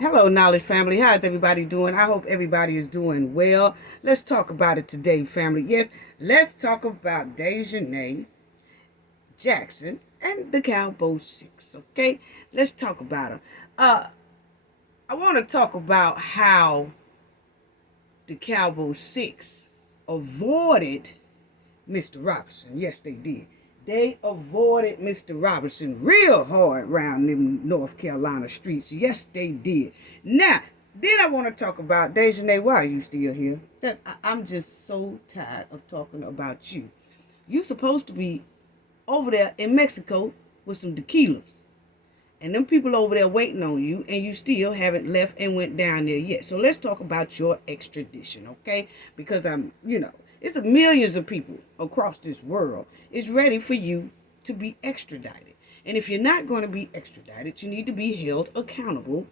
Hello, Knowledge family. How's everybody doing? I hope everybody is doing well. Let's talk about it today, family. Yes, let's talk about Daejhanae Jackson and the Cabo Six. Okay, let's talk about them. I want to talk about how the Cabo Six avoided Mr. Robinson. Yes, they did. They avoided Mr. Robinson real hard around them North Carolina streets. Yes, they did. Now, then I want to talk about Daejhanae. Why are you still here? I'm just so tired of talking about you. You supposed to be over there in Mexico with some tequilas. And them people over there waiting on you, and you still haven't left and went down there yet. So let's talk about your extradition, okay? Because it's millions of people across this world is ready for you to be extradited. And if you're not going to be extradited, you need to be held accountable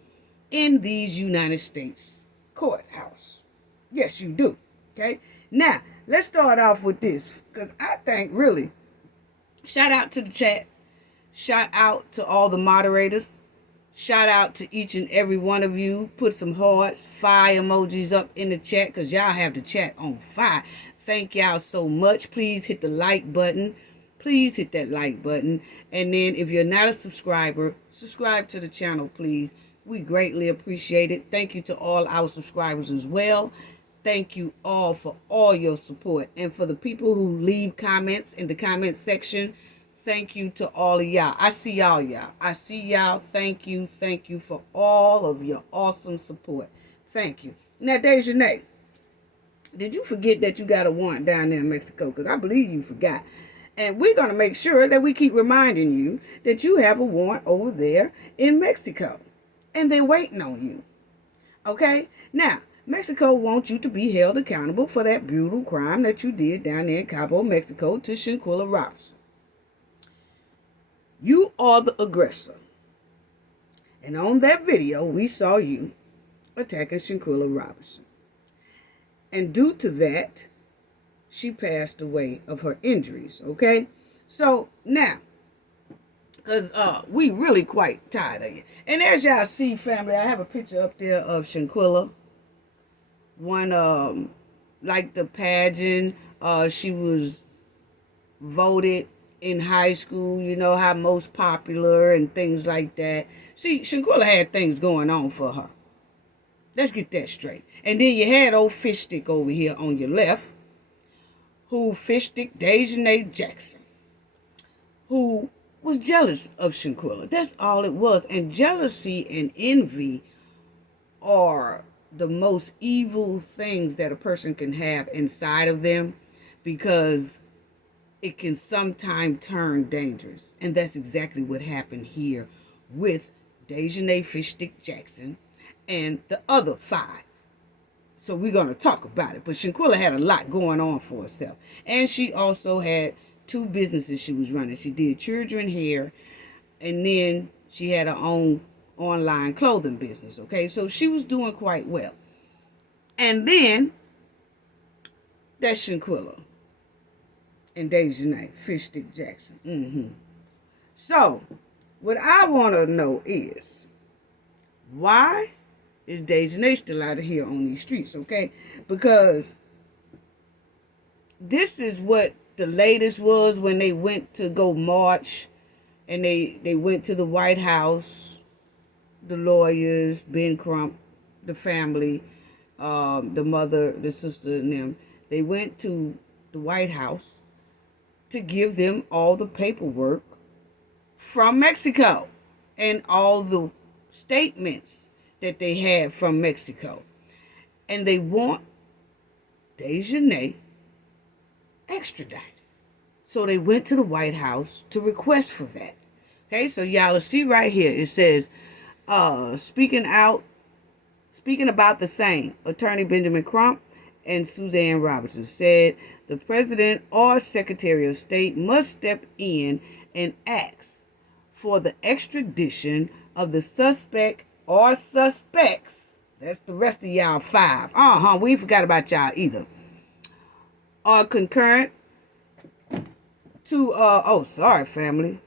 in these United States courthouse. Yes, you do, okay? Now, let's start off with this, because I think really, shout out to the chat. Shout out to all the moderators. Shout out to each and every one of you. Put some hearts, fire emojis up in the chat because y'all have the chat on fire. Thank y'all so much. Please hit the like button. Please hit that like button. And then if you're not a subscriber, subscribe to the channel, please. We greatly appreciate it. Thank you to all our subscribers as well. Thank you all for all your support. And for the people who leave comments in the comment section, thank you to all of y'all. I see y'all. I see y'all. Thank you. Thank you for all of your awesome support. Thank you. Now, Daejhanae, did you forget that you got a warrant down there in Mexico? Because I believe you forgot. And we're going to make sure that we keep reminding you that you have a warrant over there in Mexico. And they're waiting on you. Okay? Now, Mexico wants you to be held accountable for that brutal crime that you did down there in Cabo, Mexico to Shanquella Robinson. You are the aggressor. And on that video, we saw you attacking Shanquella Robinson. And due to that, she passed away of her injuries, okay? So now, because we really quite tired of you. And as y'all see, family, I have a picture up there of Shanquella. One, like the pageant, she was voted in high school, you know, how most popular and things like that. See, Shanquella had things going on for her. Let's get that straight. And then you had old fish stick over here on your left, who fish stick Daejhanae Jackson, who was jealous of Shanquella. That's all it was. And jealousy and envy are the most evil things that a person can have inside of them, because it can sometimes turn dangerous. And that's exactly what happened here with Daejhanae Fishstick Jackson and the other 5. So we're going to talk about it. But Shanquella had a lot going on for herself. And she also had 2 businesses she was running. She did children hair, and then she had her own online clothing business. Okay, so she was doing quite well. And then that's Shanquella and Daejhanae Fishstick Jackson. So, what I want to know is, why is Daejhanae still out of here on these streets, okay? Because this is what the latest was when they went to go march, and they went to the White House, the lawyers, Ben Crump, the family, the mother, the sister, and them. They went to the White House to give them all the paperwork from Mexico and all the statements that they had from Mexico. And they want Daejhanae extradited. So they went to the White House to request for that. Okay, so y'all will see right here, it says, speaking about the same, Attorney Benjamin Crump and Suzanne Robinson said the President or Secretary of State must step in and ask for the extradition of the suspect or suspects. That's the rest of y'all 5. We ain't forgot about y'all either. Are concurrent to, sorry, family.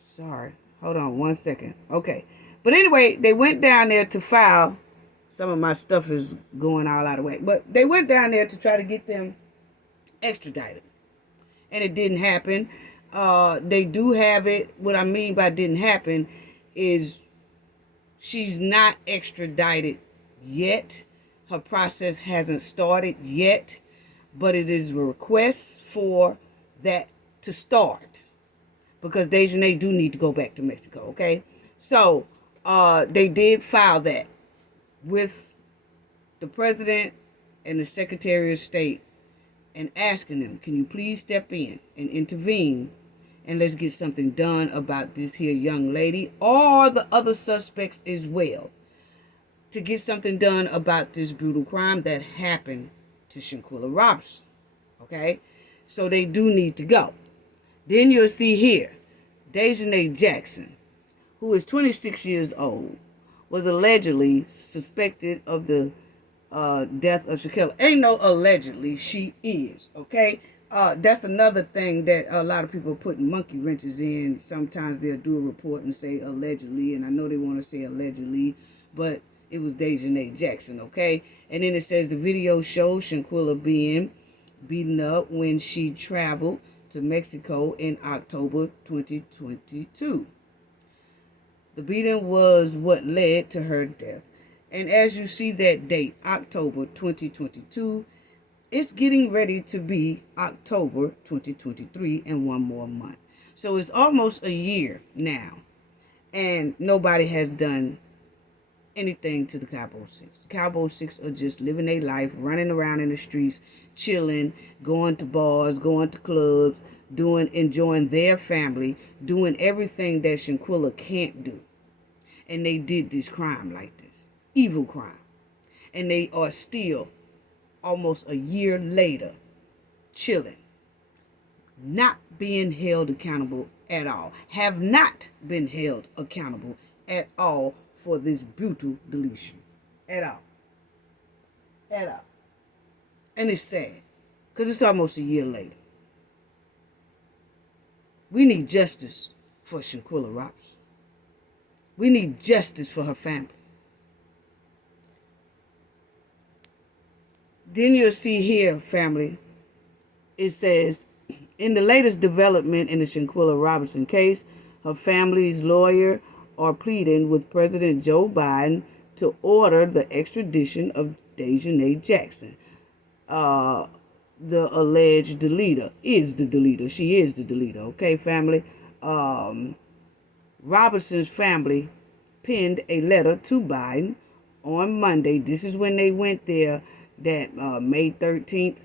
Sorry. Hold on one second. Okay. But anyway, they went down there to file. Some of my stuff is going all out of whack. But they went down there to try to get them extradited. And it didn't happen. They do have it. What I mean by didn't happen is she's not extradited yet. Her process hasn't started yet. But it is a request for that to start. Because Daejhanae do need to go back to Mexico, okay? So, they did file that with the president and the secretary of state and asking them, can you please step in and intervene and let's get something done about this here young lady or the other suspects as well, to get something done about this brutal crime that happened to Shanquella Robinson, okay? So they do need to go. Then you'll see here, Daejhanae Jackson, who is 26 years old, was allegedly suspected of the death of Shanquella. Ain't no allegedly, she is, okay? That's another thing that a lot of people are putting monkey wrenches in. Sometimes they'll do a report and say allegedly, and I know they want to say allegedly, but it was Daejhanae Jackson, okay? And then it says the video shows Shanquella being beaten up when she traveled to Mexico in October 2022. The beating was what led to her death. And as you see that date, October 2022, it's getting ready to be October 2023 and one more month. So it's almost a year now. And nobody has done anything to the Cabo 6. The Cabo 6 are just living their life, running around in the streets, chilling, going to bars, going to clubs, enjoying their family, doing everything that Shanquella can't do. And they did this crime like this. Evil crime. And they are still, almost a year later, chilling. Not being held accountable at all. Have not been held accountable at all for this brutal deletion. At all. At all. And it's sad. Because it's almost a year later. We need justice for Shanquella Robinson. We need justice for her family. Then you'll see here, family, it says, in the latest development in the Shanquella Robinson case, her family's lawyer are pleading with President Joe Biden to order the extradition of Daejhanae Jackson. The alleged deleter is the deleter. She is the deleter, okay, family? Robinson's family penned a letter to Biden on Monday. This is when they went there, that May 13th.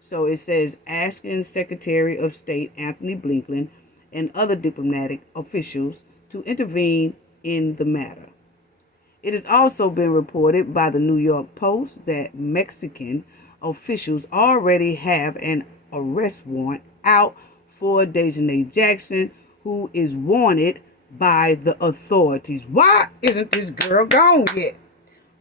So it says, asking Secretary of State Anthony Blinken and other diplomatic officials to intervene in the matter. It has also been reported by the New York Post that Mexican officials already have an arrest warrant out for Daejhanae Jackson, who is wanted by the authorities. Why isn't this girl gone yet?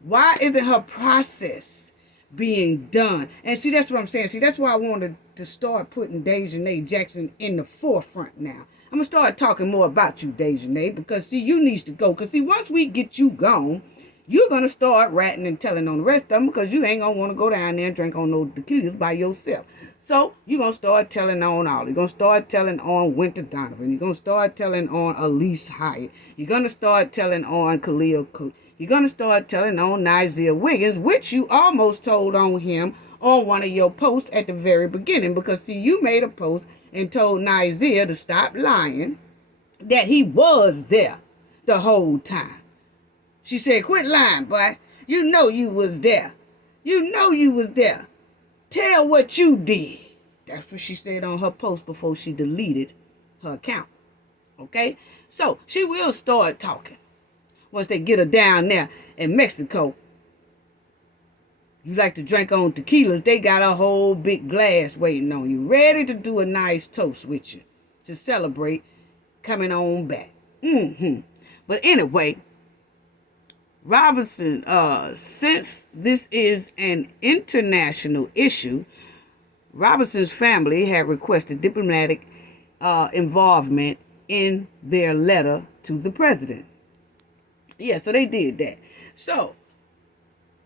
Why isn't her process being done? And see, that's what I'm saying. See, that's why I wanted to start putting Daejhanae Jackson in the forefront now. I'm going to start talking more about you, Daejhanae, because, see, you need to go. Because, see, once we get you gone, you're going to start ratting and telling on the rest of them, because you ain't going to want to go down there and drink on those tequilas by yourself. So you're going to start telling on all. You're going to start telling on Winter Donovan. You're going to start telling on Elise Hyatt. You're going to start telling on Khalil Cook. You're going to start telling on Nigel Wiggins, which you almost told on him on one of your posts at the very beginning. Because, see, you made a post and told Nigel to stop lying, that he was there the whole time. She said, quit lying, boy. You know you was there. You know you was there. Tell what you did. That's what she said on her post before she deleted her account. Okay? So, she will start talking once they get her down there in Mexico. You like to drink on tequilas, they got a whole big glass waiting on you, ready to do a nice toast with you to celebrate coming on back. But anyway, Robinson, since this is an international issue, Robinson's family had requested diplomatic involvement in their letter to the president. Yeah, so they did that. So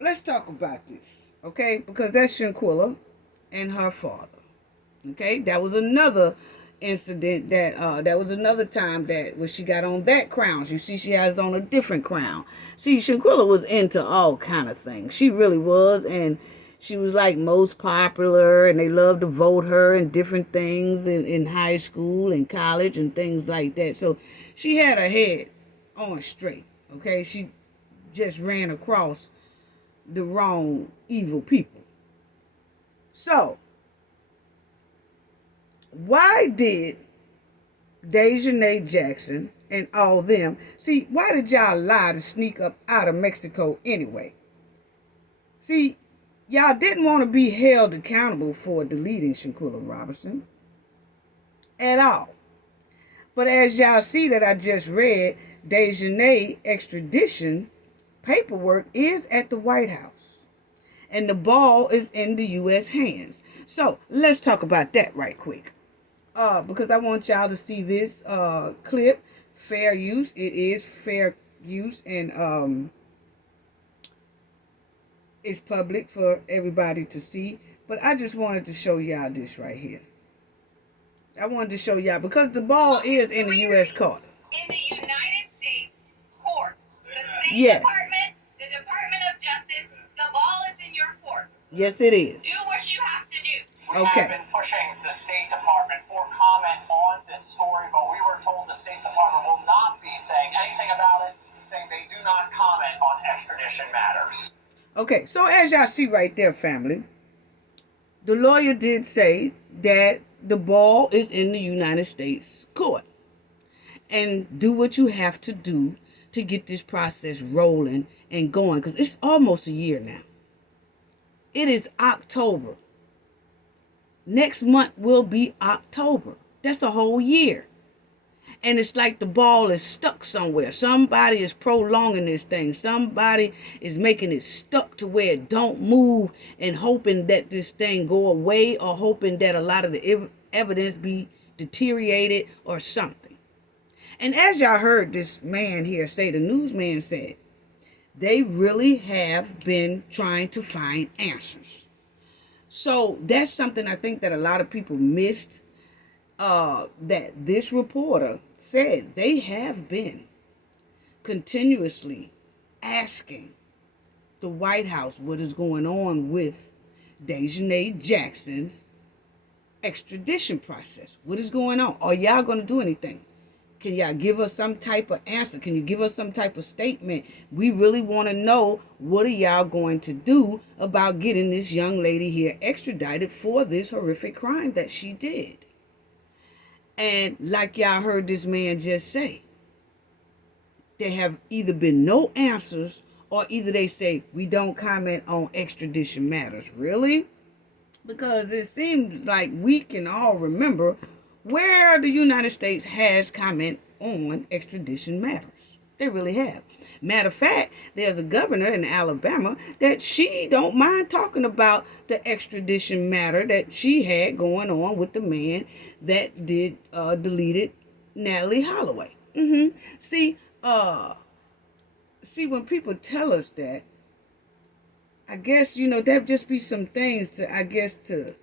let's talk about this, okay? Because that's Shanquella and her father. Okay, that was another incident that was another time that when she got on that crown. You see, she has on a different crown. See, Shanquella was into all kind of things. She really was, and she was like most popular, and they loved to vote her in different things in high school and college and things like that. So she had her head on straight. Okay, she just ran across the wrong evil people. So why did Daejhanae Jackson and all them see? Why did y'all lie to sneak up out of Mexico anyway? See, y'all didn't want to be held accountable for deleting Shanquella Robinson at all. But as y'all see that I just read, Daejhanae extradition paperwork is at the White House, and the ball is in the U.S. hands. So let's talk about that right quick. Because I want y'all to see this clip. Fair use. It is fair use, and it's public for everybody to see. But I just wanted to show y'all this right here. I wanted to show y'all because the ball is in the U.S. court. In the United States court, the State Department, the Department of Justice, the ball is in your court. Yes, it is. Do what you have to do. We have been pushing the State Department for comment on this story, but we were told the State Department will not be saying anything about it, saying they do not comment on extradition matters. Okay, so as y'all see right there, family, the lawyer did say that the ball is in the United States court. And do what you have to do to get this process rolling and going, because it's almost a year now. It is October. Next month will be October. That's a whole year. And it's like the ball is stuck somewhere. Somebody is prolonging this thing. Somebody is making it stuck to where it don't move and hoping that this thing go away, or hoping that a lot of the evidence be deteriorated or something. And as y'all heard this man here say, the newsman said, they really have been trying to find answers. So that's something I think that a lot of people missed, that this reporter said they have been continuously asking the White House what is going on with Daejhanae Jackson's extradition process. What is going on? Are y'all going to do anything? Can y'all give us some type of answer? Can you give us some type of statement? We really want to know, what are y'all going to do about getting this young lady here extradited for this horrific crime that she did? And like y'all heard this man just say, there have either been no answers, or either they say, we don't comment on extradition matters. Really? Because it seems like we can all remember where the United States has comment on extradition matters. They really have. Matter of fact, there's a governor in Alabama that she don't mind talking about the extradition matter that she had going on with the man that did deleted Natalie Holloway. See, when people tell us that, I guess, there'd just be some things to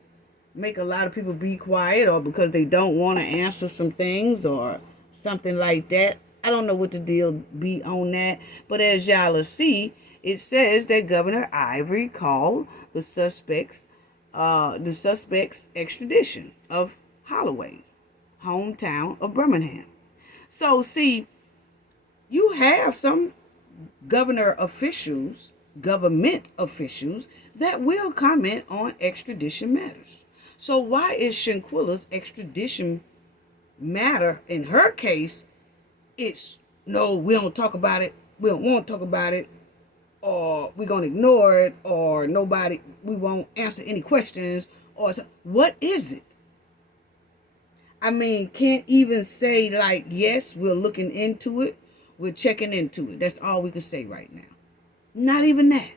make a lot of people be quiet, or because they don't want to answer some things or something like that. I don't know what the deal be on that. But as y'all will see, it says that Governor Ivory called the suspects extradition of Holloway's hometown of Birmingham. So see, you have some government officials that will comment on extradition matters. So why is Shanquella's extradition matter, in her case, it's no, we don't talk about it, we don't want to talk about it, or we're going to ignore it, or we won't answer any questions, or what is it? I mean, can't even say like, yes, we're looking into it, we're checking into it. That's all we can say right now. Not even that.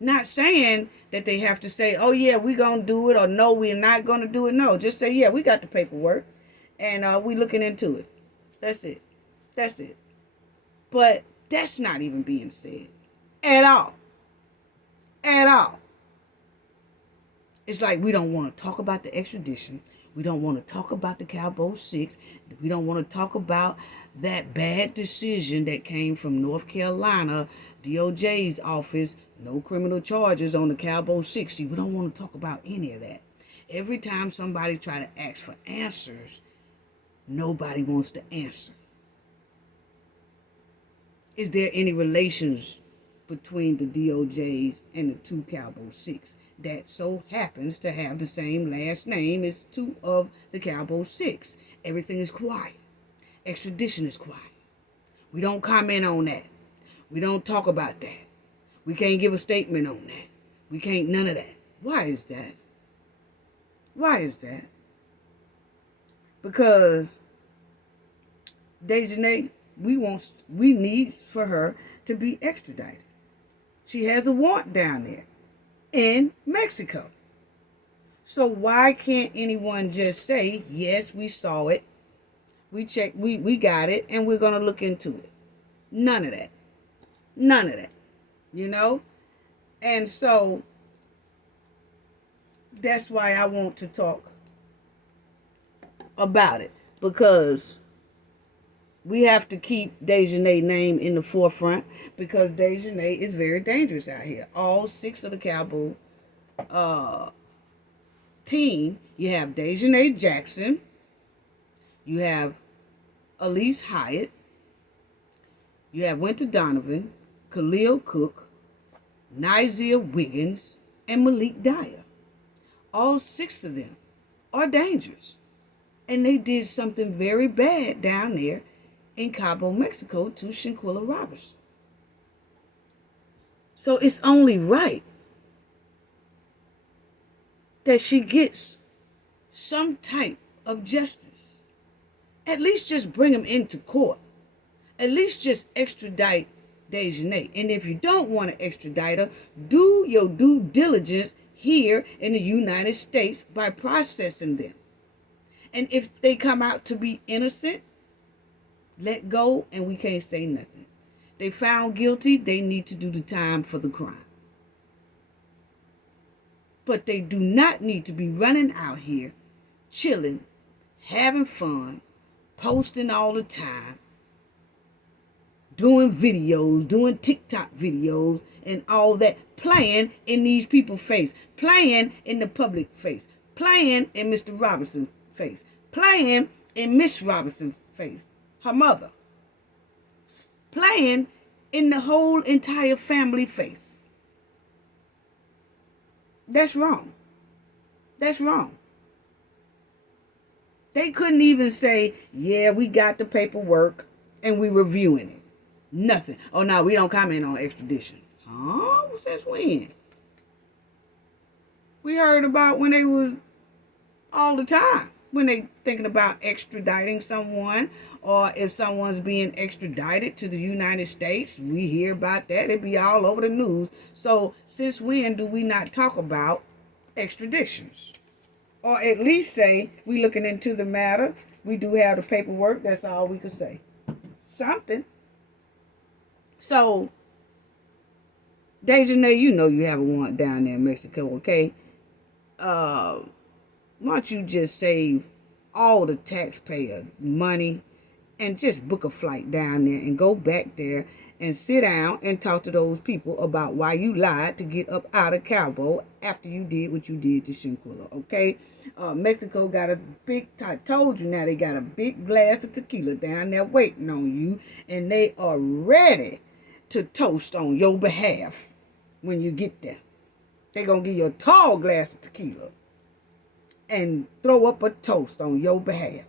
Not saying that they have to say, oh yeah, we're going to do it, or no, we're not going to do it. No, just say, yeah, we got the paperwork, and we looking into it. That's it. But That's not even being said at all. At all. It's like we don't want to talk about the extradition. We don't want to talk about the Cabo 6. We don't want to talk about that bad decision that came from North Carolina DOJ's office. No criminal charges on the Cabo 6. See, we don't want to talk about any of that. Every time somebody try to ask for answers, nobody wants to answer. Is there any relations between the DOJs and the two Cabo 6 that so happens to have the same last name as two of the Cabo 6? Everything is quiet. Extradition is quiet. We don't comment on that. We don't talk about that. We can't give a statement on that. We can't none of that. Why is that? Why is that? Because Daejhanae, we need for her to be extradited. She has a warrant down there in Mexico. So why can't anyone just say, yes, we saw it, we checked, we got it, and we're gonna look into it? None of that. None of that. You know? And so that's why I want to talk about it, because we have to keep Daejhanae's name in the forefront, because Daejhanae is very dangerous out here. All 6 of the Cabo team, you have Daejhanae Jackson, you have Elise Hyatt, you have Winter Donovan, Khalil Cook, Nizia Wiggins, and Malik Dyer. All 6 of them are dangerous. And they did something very bad down there in Cabo, Mexico, to Shanquella Robinson. So it's only right that she gets some type of justice. At least just bring them into court. At least just extradite Daejhanae. And if you don't want to extradite her, do your due diligence here in the United States by processing them. And if they come out to be innocent, let go, and we can't say nothing. They found guilty, they need to do the time for the crime. But they do not need to be running out here, chilling, having fun, posting all the time, doing videos, doing TikTok videos, and all that, playing in these people's face, playing in the public face, playing in Mr. Robinson's face, playing in Miss Robinson's face, her mother, playing in the whole entire family face. That's wrong. That's wrong. They couldn't even say, yeah, we got the paperwork and we reviewing it. Nothing. Oh, no, we don't comment on extradition. Huh? Since when? We heard about when they was all the time, when they thinking about extraditing someone, or if someone's being extradited to the United States, we hear about that. It be all over the news. So since when do we not talk about extraditions? Or at least say we looking into the matter. We do have the paperwork. That's all we could say. Something. So, Daejhanae, you know you have a warrant down there in Mexico, okay? Why don't you just save all the taxpayer money and just book a flight down there and go back there and sit down and talk to those people about why you lied to get up out of Cabo after you did what you did to Shanquella, okay? Mexico got a big, I told you now, they got a big glass of tequila down there waiting on you, and they are ready to toast on your behalf when you get there. They're going to give you a tall glass of tequila and throw up a toast on your behalf.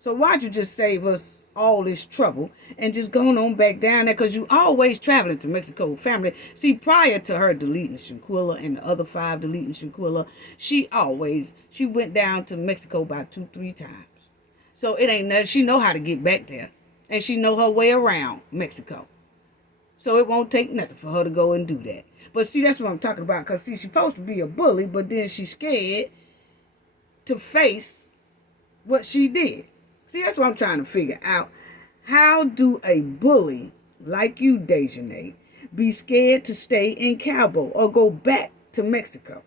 So why'd you just save us all this trouble and just going on back down there? Because you always traveling to Mexico, family. See, prior to her deleting Shanquella and the other 5 deleting Shanquella, she went down to Mexico about 2-3 times. So it ain't nothing. She know how to get back there. And she know her way around Mexico. So it won't take nothing for her to go and do that. But see, that's what I'm talking about. Because see, she's supposed to be a bully, but then she's scared to face what she did. See, that's what I'm trying to figure out. How do a bully like you, Daejhanae, be scared to stay in Cabo or go back to Mexico.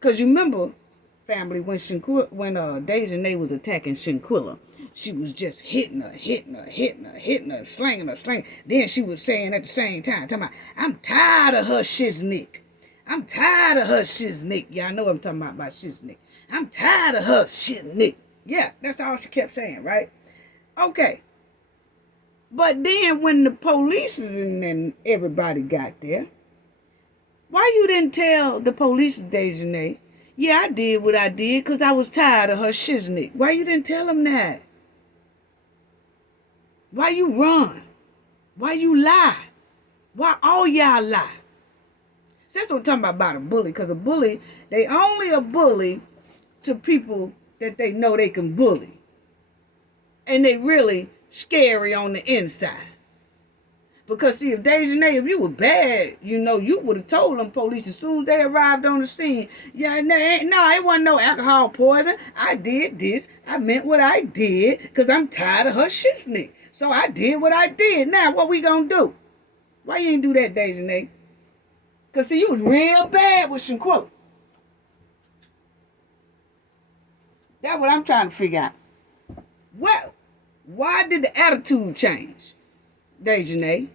Because you remember, family, when Daejhanae was attacking Shanquella, she was just hitting her, slanging her. Then she was saying at the same time, talking about, I'm tired of her shiznick. I'm tired of her shiznick. Y'all know what I'm talking about shiznick. I'm tired of her shiznick. Yeah, that's all she kept saying, right? Okay. But then when the police and everybody got there, why you didn't tell the police, Daejhanae? Yeah, I did what I did because I was tired of her shiznick. Why you didn't tell them that? Why you run? Why you lie? Why all y'all lie? See, that's what I'm talking about a bully. Because a bully, they only a bully to people that they know they can bully. And they really scary on the inside. Because see, if Daejhanae, if you were bad, you would have told them police as soon as they arrived on the scene. Yeah, no, it wasn't no alcohol poison. I did this. I meant what I did because I'm tired of her shiznick. So I did what I did. Now, what we gonna do? Why you ain't do that, Daejhanae? Because see, you was real bad with Shanquella. That's what I'm trying to figure out. Well, why did the attitude change, Daejhanae?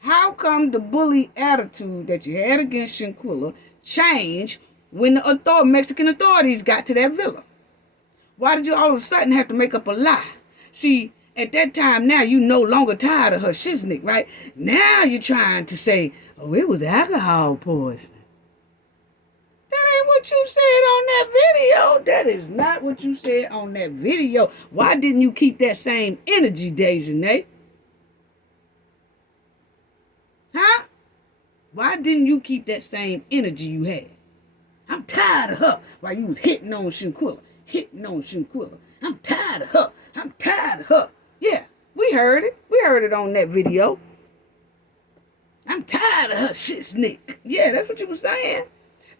How come the bully attitude that you had against Shanquella changed when the Mexican authorities got to that villa? Why did you all of a sudden have to make up a lie? See, at that time now, you no longer tired of her shiznick, right? Now you're trying to say, oh, it was alcohol poisoning. That ain't what you said on that video. That is not what you said on that video. Why didn't you keep that same energy, Daejhanae? Huh? Why didn't you keep that same energy you had? I'm tired of her. While you was hitting on Shanquella. I'm tired of her. I'm tired of her. Yeah, we heard it. We heard it on that video. I'm tired of her shiznick. Yeah, that's what you were saying.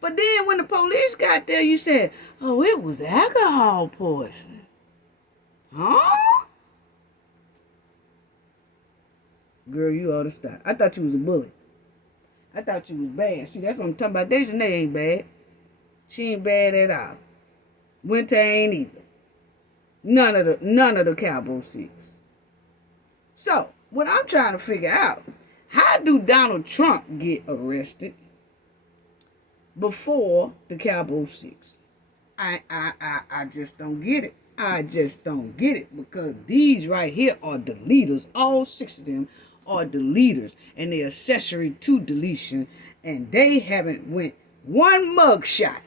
But then when the police got there, you said, oh, it was alcohol poisoning. Huh? Girl, you ought to stop. I thought you was a bully. I thought you was bad. See, that's what I'm talking about. Daejhanae ain't bad. She ain't bad at all. Winter ain't either. None of the Cabo 6. So, what I'm trying to figure out, how do Donald Trump get arrested before the Cabo 6? I just don't get it. I just don't get it, because these right here are the leaders. All 6 of them are the leaders, and they're accessory to deletion, and they haven't went one mug shot.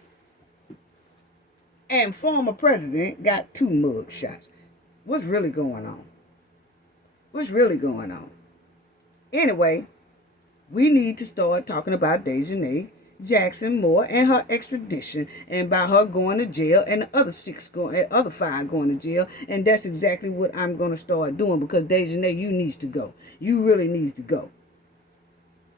And former president got 2 mug shots. What's really going on? What's really going on? Anyway, we need to start talking about Daejhanae Jackson more and her extradition, and by her going to jail and the other 5 going to jail. And that's exactly what I'm going to start doing, because Daejhanae, you needs to go. You really needs to go.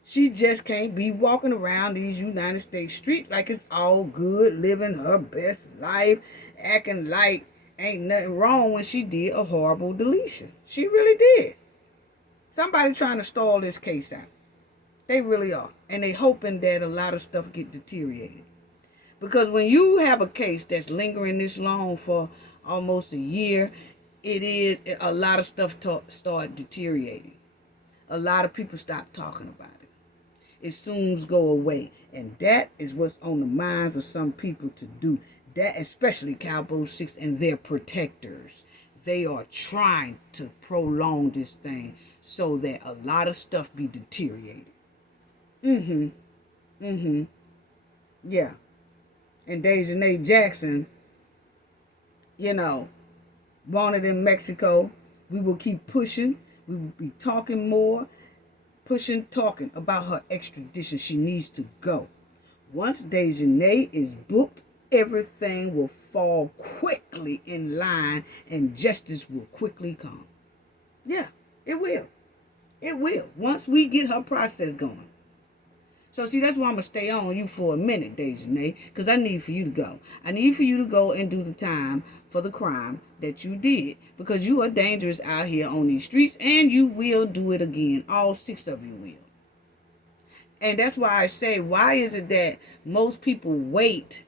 She just can't be walking around these United States streets like it's all good, living her best life, acting like ain't nothing wrong when she did a horrible deletion. She really did. Somebody trying to stall this case out. They really are. And they hoping that a lot of stuff get deteriorated. Because when you have a case that's lingering this long for almost a year, it is a lot of stuff start deteriorating. A lot of people stop talking about it. It soon go away. And that is what's on the minds of some people to do. That, especially Cabo 6 and their protectors. They are trying to prolong this thing so that a lot of stuff be deteriorated. Yeah. And Daejhanae Jackson, wanted in Mexico. We will keep pushing. We will be talking more. Talking about her extradition. She needs to go. Once Daejhanae is booked, everything will fall quickly in line and justice will quickly come. Yeah, it will. It will. Once we get her process going. So see, that's why I'm gonna stay on you for a minute, Daejhanae, because I need for you to go. I need for you to go and do the time for the crime that you did, because you are dangerous out here on these streets, and you will do it again. All 6 of you will. And that's why I say, why is it that most people wait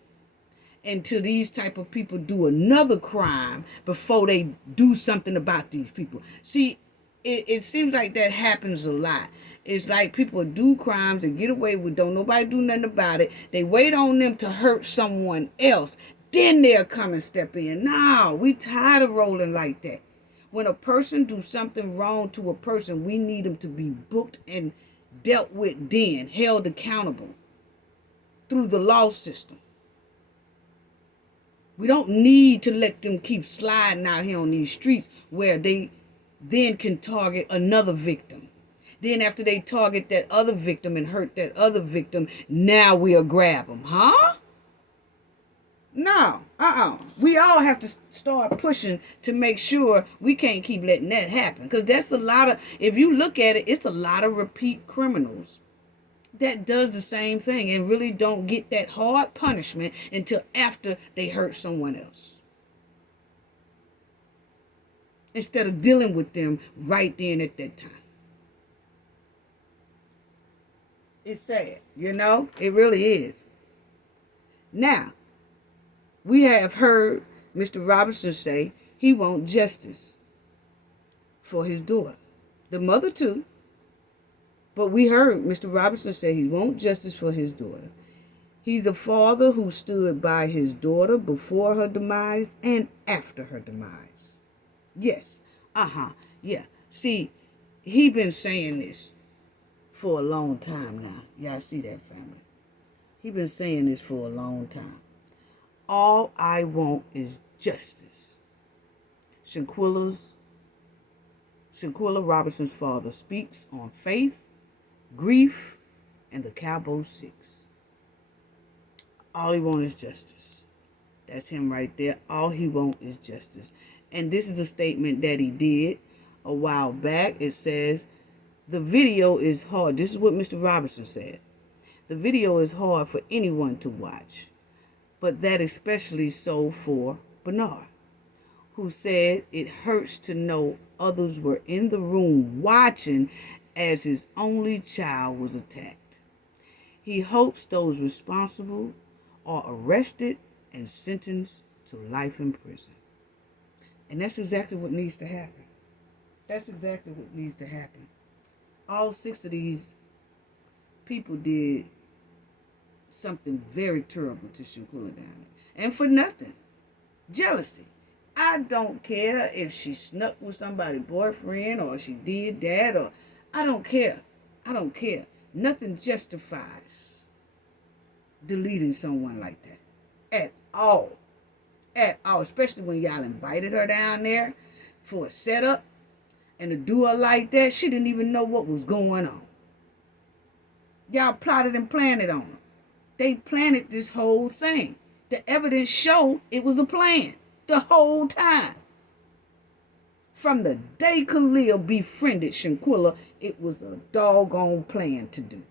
until these type of people do another crime before they do something about these people? See, it seems like that happens a lot. It's like people do crimes and get away with, don't nobody do nothing about it. They wait on them to hurt someone else. Then they'll come and step in. No, we tired of rolling like that. When a person do something wrong to a person, we need them to be booked and dealt with, then held accountable through the law system. We don't need to let them keep sliding out here on these streets where they then can target another victim. Then after they target that other victim and hurt that other victim, now we'll grab them. Huh? No. We all have to start pushing to make sure we can't keep letting that happen. Because that's a lot of, if you look at it, it's a lot of repeat criminals that does the same thing and really don't get that hard punishment until after they hurt someone else, instead of dealing with them right then at that time. It's sad, you know? It really is. Now, we have heard Mr. Robinson say he wants justice for his daughter. The mother too. But we heard Mr. Robinson say he wants justice for his daughter. He's a father who stood by his daughter before her demise and after her demise. Yes. Yeah. See, he been saying this for a long time now. Y'all see that, family? He been saying this for a long time. All I want is justice. Shanquella Robinson's father speaks on faith, grief, and the Cabo 6. All he wants is justice. That's him right there. All he wants is justice. And this is a statement that he did a while back. It says, the video is hard. This is what Mr. Robinson said. The video is hard for anyone to watch, but that especially so for Bernard, who said it hurts to know others were in the room watching as his only child was attacked. He hopes those responsible are arrested and sentenced to life in prison. And that's exactly what needs to happen. That's exactly what needs to happen. All 6 of these people did something very terrible to Shanquella down there. And for nothing. Jealousy. I don't care if she snuck with somebody's boyfriend or she did that, or I don't care. I don't care. Nothing justifies deleting someone like that. At all. At all. Especially when y'all invited her down there for a setup. And to do her like that, she didn't even know what was going on. Y'all plotted and planned it on her. They planted this whole thing. The evidence showed it was a plan the whole time. From the day Khalil befriended Shanquella, it was a doggone plan to do.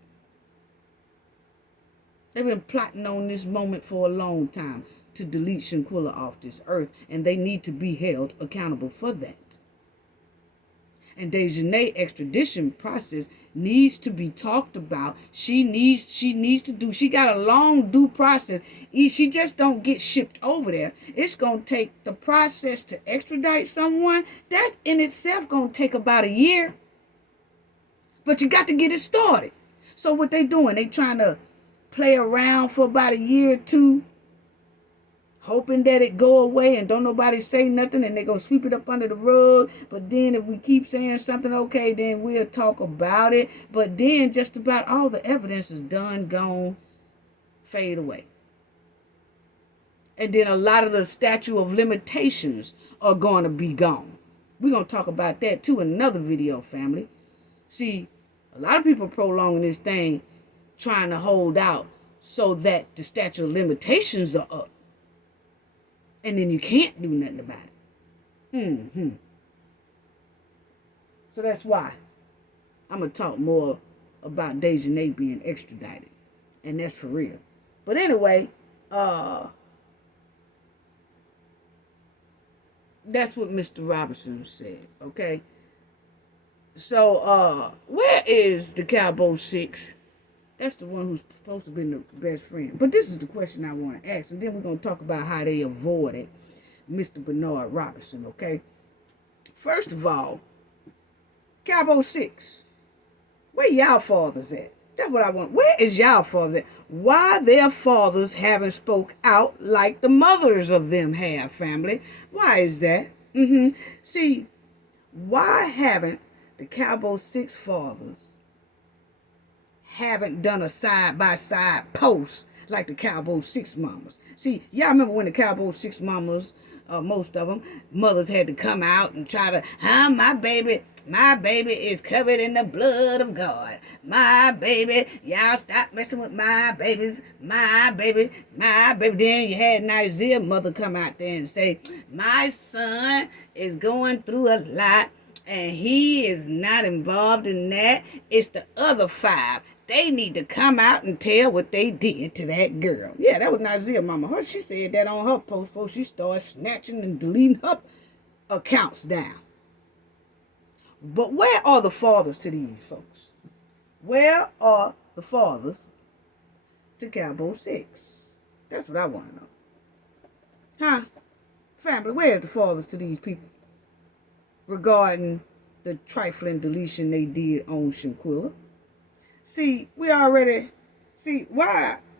They've been plotting on this moment for a long time to delete Shanquella off this earth, and they need to be held accountable for that. And Daejhanae extradition process needs to be talked about. She got a long due process. She just don't get shipped over there. It's going to take the process to extradite someone. That in itself going to take about a year. But you got to get it started. So what they doing? They trying to play around for about a year or two, hoping that it go away and don't nobody say nothing, and they're going to sweep it up under the rug. But then if we keep saying something, okay, then we'll talk about it. But then just about all the evidence is done, gone, fade away. And then a lot of the statute of limitations are going to be gone. We're going to talk about that too in another video, family. See, a lot of people prolonging this thing, trying to hold out so that the statute of limitations are up. And then you can't do nothing about it. So that's why I'm going to talk more about Daejhanae being extradited. And that's for real. But anyway, that's what Mr. Robinson said, okay? So, where is the Cabo 6? That's the one who's supposed to be the best friend. But this is the question I want to ask. And then we're going to talk about how they avoided Mr. Bernard Robinson, okay? First of all, Cabo 6, where y'all fathers at? That's what I want. Where is y'all fathers at? Why their fathers haven't spoke out like the mothers of them have, family? Why is that? See, why haven't the Cabo 6 fathers haven't done a side-by-side post like the Cabo 6 mamas? See, y'all remember when the Cabo 6 mamas, most of them, mothers had to come out and try to, my baby is covered in the blood of God. My baby, y'all stop messing with my babies. My baby. Then you had an Isaiah mother come out there and say, my son is going through a lot and he is not involved in that. It's the other 5. They need to come out and tell what they did to that girl. Yeah, that was Nazia mama. She said that on her post before she started snatching and deleting her accounts down. But where are the fathers to these folks? Where are the fathers to Cabo 6? That's what I want to know. Huh? Family, where's the fathers to these people regarding the trifling deletion they did on Shanquella? See, why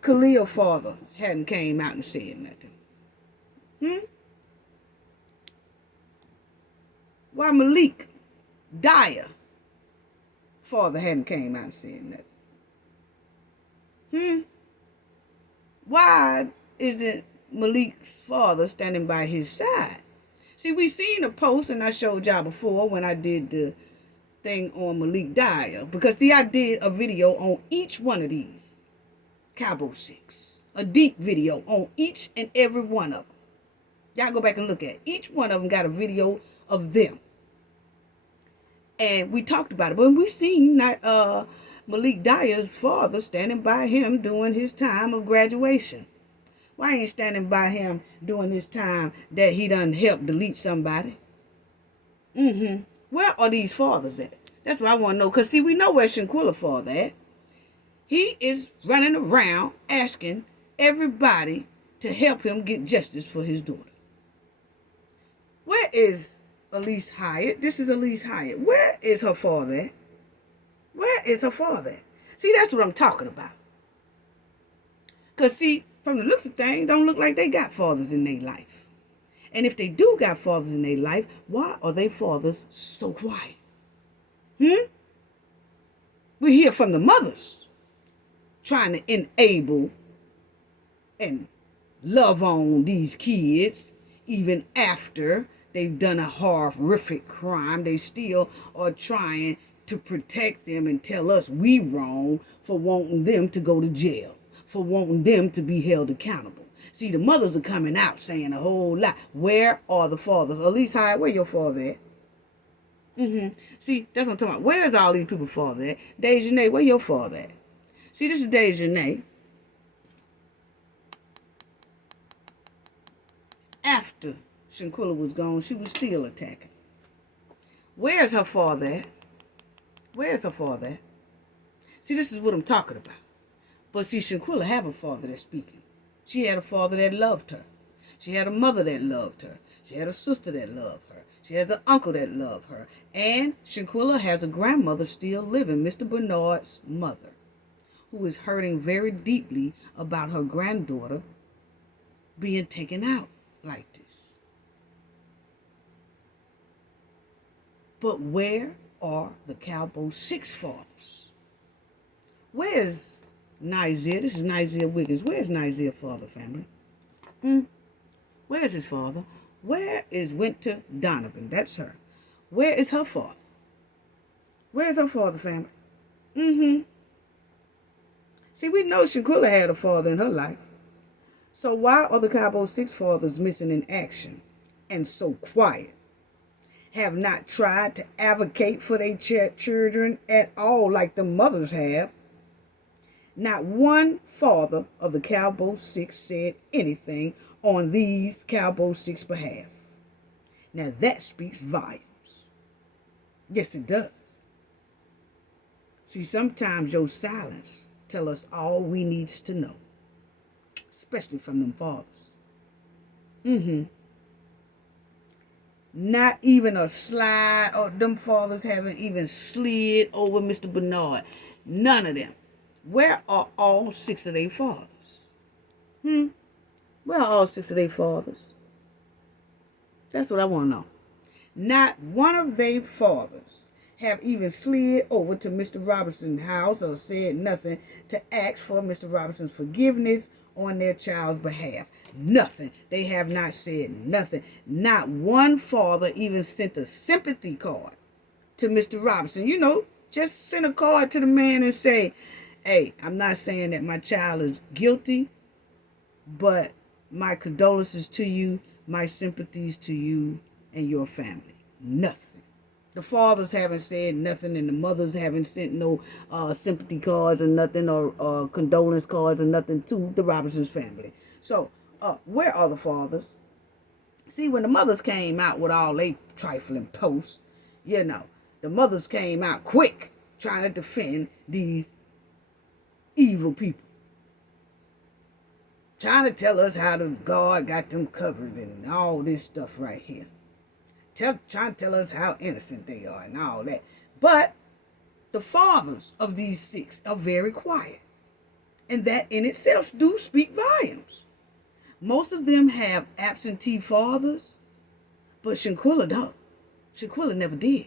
Khalil's father hadn't came out and said nothing? Why Malik Dyer father hadn't came out and said nothing? Why isn't Malik's father standing by his side? See, we seen a post, and I showed y'all before when I did the thing on Malik Dyer. Because, see, I did a video on each one of these Cabo 6. A deep video on each and every one of them. Y'all go back and look at it. Each one of them got a video of them. And we talked about it. But we seen Malik Dyer's father standing by him during his time of graduation. Why ain't standing by him during this time that he done helped delete somebody? Where are these fathers at? That's what I want to know. Because, see, we know where Shanquella father at. He is running around asking everybody to help him get justice for his daughter. Where is Elise Hyatt? This is Elise Hyatt. Where is her father at? Where is her father at? See, that's what I'm talking about. Because, see, from the looks of things, don't look like they got fathers in their life. And if they do got fathers in their life, why are they fathers so quiet? We hear from the mothers trying to enable and love on these kids even after they've done a horrific crime. They still are trying to protect them and tell us we wrong for wanting them to go to jail, for wanting them to be held accountable. See, the mothers are coming out saying a whole lot. Where are the fathers? Elise Hyde, where your father at? See, that's what I'm talking about. Where is all these people father at? Daejhanae, where your father at? See, this is Daejhanae. After Shanquella was gone, she was still attacking. Where's her father at? Where's her father at? See, this is what I'm talking about. But see, Shanquella had a father that's speaking. She had a father that loved her. She had a mother that loved her. She had a sister that loved her. She has an uncle that loved her. And Shanquella has a grandmother still living, Mr. Bernard's mother, who is hurting very deeply about her granddaughter being taken out like this. But where are the Cabo 6 fathers? Where's Nizia? This is Nizia Wiggins. Where's Nizia father, family? Where's his father? Where is Winter Donovan? That's her. Where is her father? Where's her father, family? See, we know Shanquella had a father in her life. So why are the Cabo 6 fathers missing in action and so quiet? have not tried to advocate for their children at all like the mothers have. Not one father of the Cabo 6 said anything on these Cabo 6 behalf. Now that speaks volumes. Yes, it does. See, sometimes your silence tell us all we need to know, especially from them fathers. Not even a slide, or them fathers haven't even slid over Mr. Bernard. None of them. Where are all 6 of their fathers? Where are all 6 of their fathers? That's what I want to know. Not one of their fathers have even slid over to Mr. Robinson's house or said nothing to ask for Mr. Robinson's forgiveness on their child's behalf. Nothing. They have not said nothing. Not one father even sent a sympathy card to Mr. Robinson. You know, just send a card to the man and say, hey, I'm not saying that my child is guilty, but my condolences to you, my sympathies to you and your family. Nothing. The fathers haven't said nothing, and the mothers haven't sent no sympathy cards or nothing, or condolence cards or nothing to the Robinsons family. So, where are the fathers? See, when the mothers came out with all they trifling posts, you know, the mothers came out quick trying to defend these evil people. Trying to tell us how the God got them covered and all this stuff right here. Trying to tell us how innocent they are and all that. But the fathers of these 6 are very quiet. And that in itself do speak volumes. Most of them have absentee fathers, but Shanquella don't. Shanquella never did.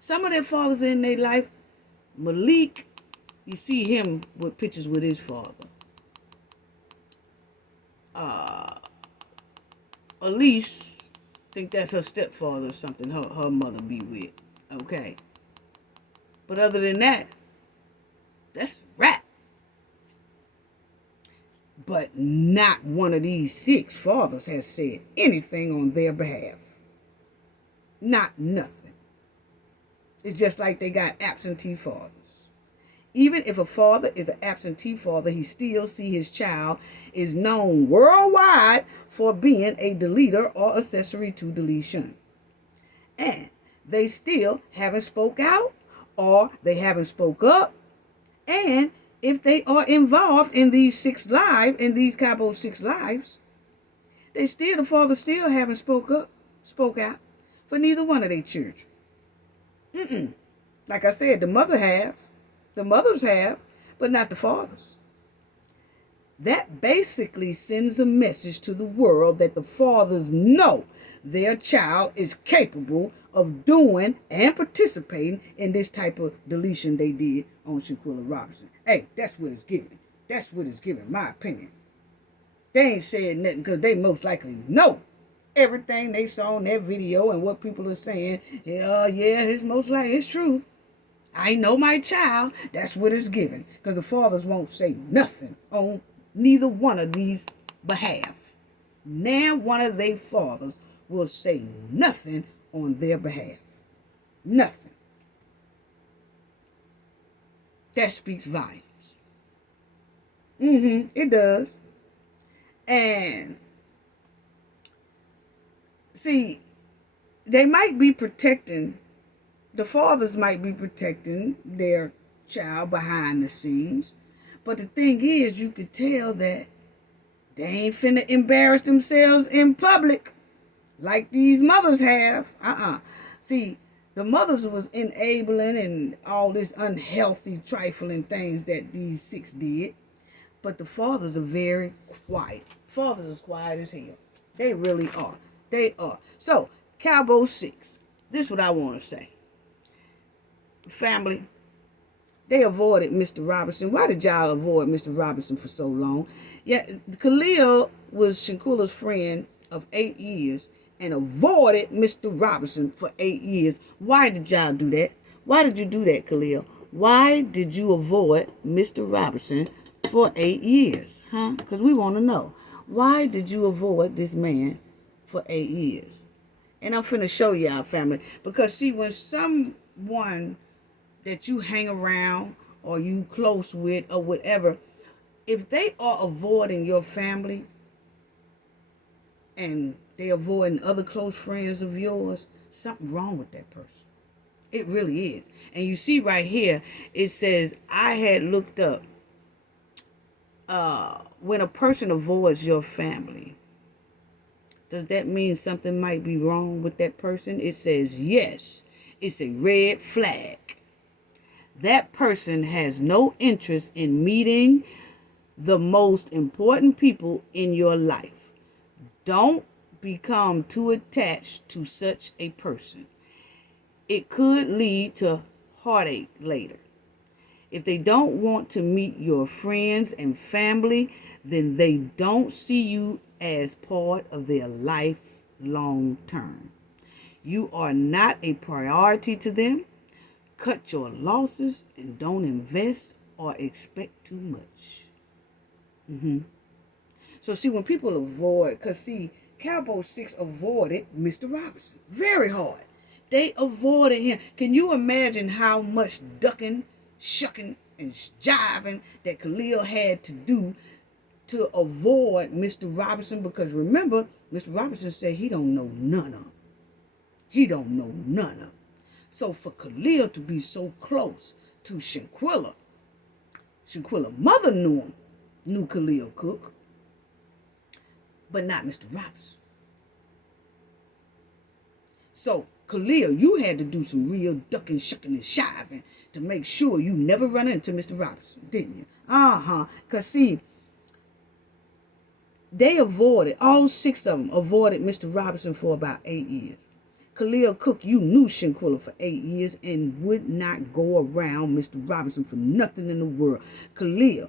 Some of their fathers in their life, Malik, you see him with pictures with his father. Elise, think that's her stepfather or something, her mother be with. Okay. But other than that, that's rap. But not one of these 6 fathers has said anything on their behalf. Not nothing. It's just like they got absentee fathers. Even if a father is an absentee father, he still see his child is known worldwide for being a deleter or accessory to deletion. And they still haven't spoke out, or they haven't spoke up. And if they are involved in these 6 lives, in these Cabo 6 lives, the father still haven't spoke out for neither one of their children. Like I said, the mothers have, but not the fathers. That basically sends a message to the world that the fathers know their child is capable of doing and participating in this type of deletion they did on Shanquella Robinson. Hey, that's what it's giving. That's what it's giving, my opinion. They ain't said nothing because they most likely know everything they saw in that video and what people are saying. Yeah, it's most likely, it's true. I know my child. That's what it's giving. Because the fathers won't say nothing on neither one of these behalf. Now one of their fathers will say nothing on their behalf. Nothing. That speaks volumes. It does. And see, they might be protecting, the fathers might be protecting their child behind the scenes. But the thing is, you could tell that they ain't finna embarrass themselves in public like these mothers have. See, the mothers was enabling and all this unhealthy, trifling things that these 6 did. But the fathers are very quiet. Fathers are quiet as hell. They really are. They are. So, Cabo 6. This is what I want to say. Family, they avoided Mr. Robinson. Why did y'all avoid Mr. Robinson for so long? Yeah, Khalil was Shanquella's friend of 8 years and avoided Mr. Robinson for 8 years. Why did y'all do that? Why did you do that, Khalil? Why did you avoid Mr. Robinson for 8 years? Because we want to know. Why did you avoid this man for 8 years? And I'm finna show y'all, family. Because see, when someone that you hang around or you close with or whatever, if they are avoiding your family and they avoiding other close friends of yours, something wrong with that person. It really is. And you see right here, it says, I had looked up when a person avoids your family, does that mean something might be wrong with that person? It says yes. It's a red flag. That person has no interest in meeting the most important people in your life. Don't become too attached to such a person. It could lead to heartache later. If they don't want to meet your friends and family, then they don't see you as part of their life long term. You are not a priority to them. Cut your losses and don't invest or expect too much. So see, when people avoid, because see, Cabo 6 avoided Mr. Robinson very hard. They avoided him. Can you imagine how much ducking, shucking, and jiving that Khalil had to do to avoid Mr. Robinson? Because remember, Mr. Robinson said he don't know none of them. He don't know none of them. So for Khalil to be so close to Shanquella, Shanquella's mother knew Khalil Cook, but not Mr. Robinson. So, Khalil, you had to do some real ducking, shucking, and shiving to make sure you never run into Mr. Robinson, didn't you? Because, see, they avoided, all 6 of them avoided Mr. Robinson for about 8 years. Khalil Cook, you knew Shanquella for 8 years and would not go around Mr. Robinson for nothing in the world. Khalil,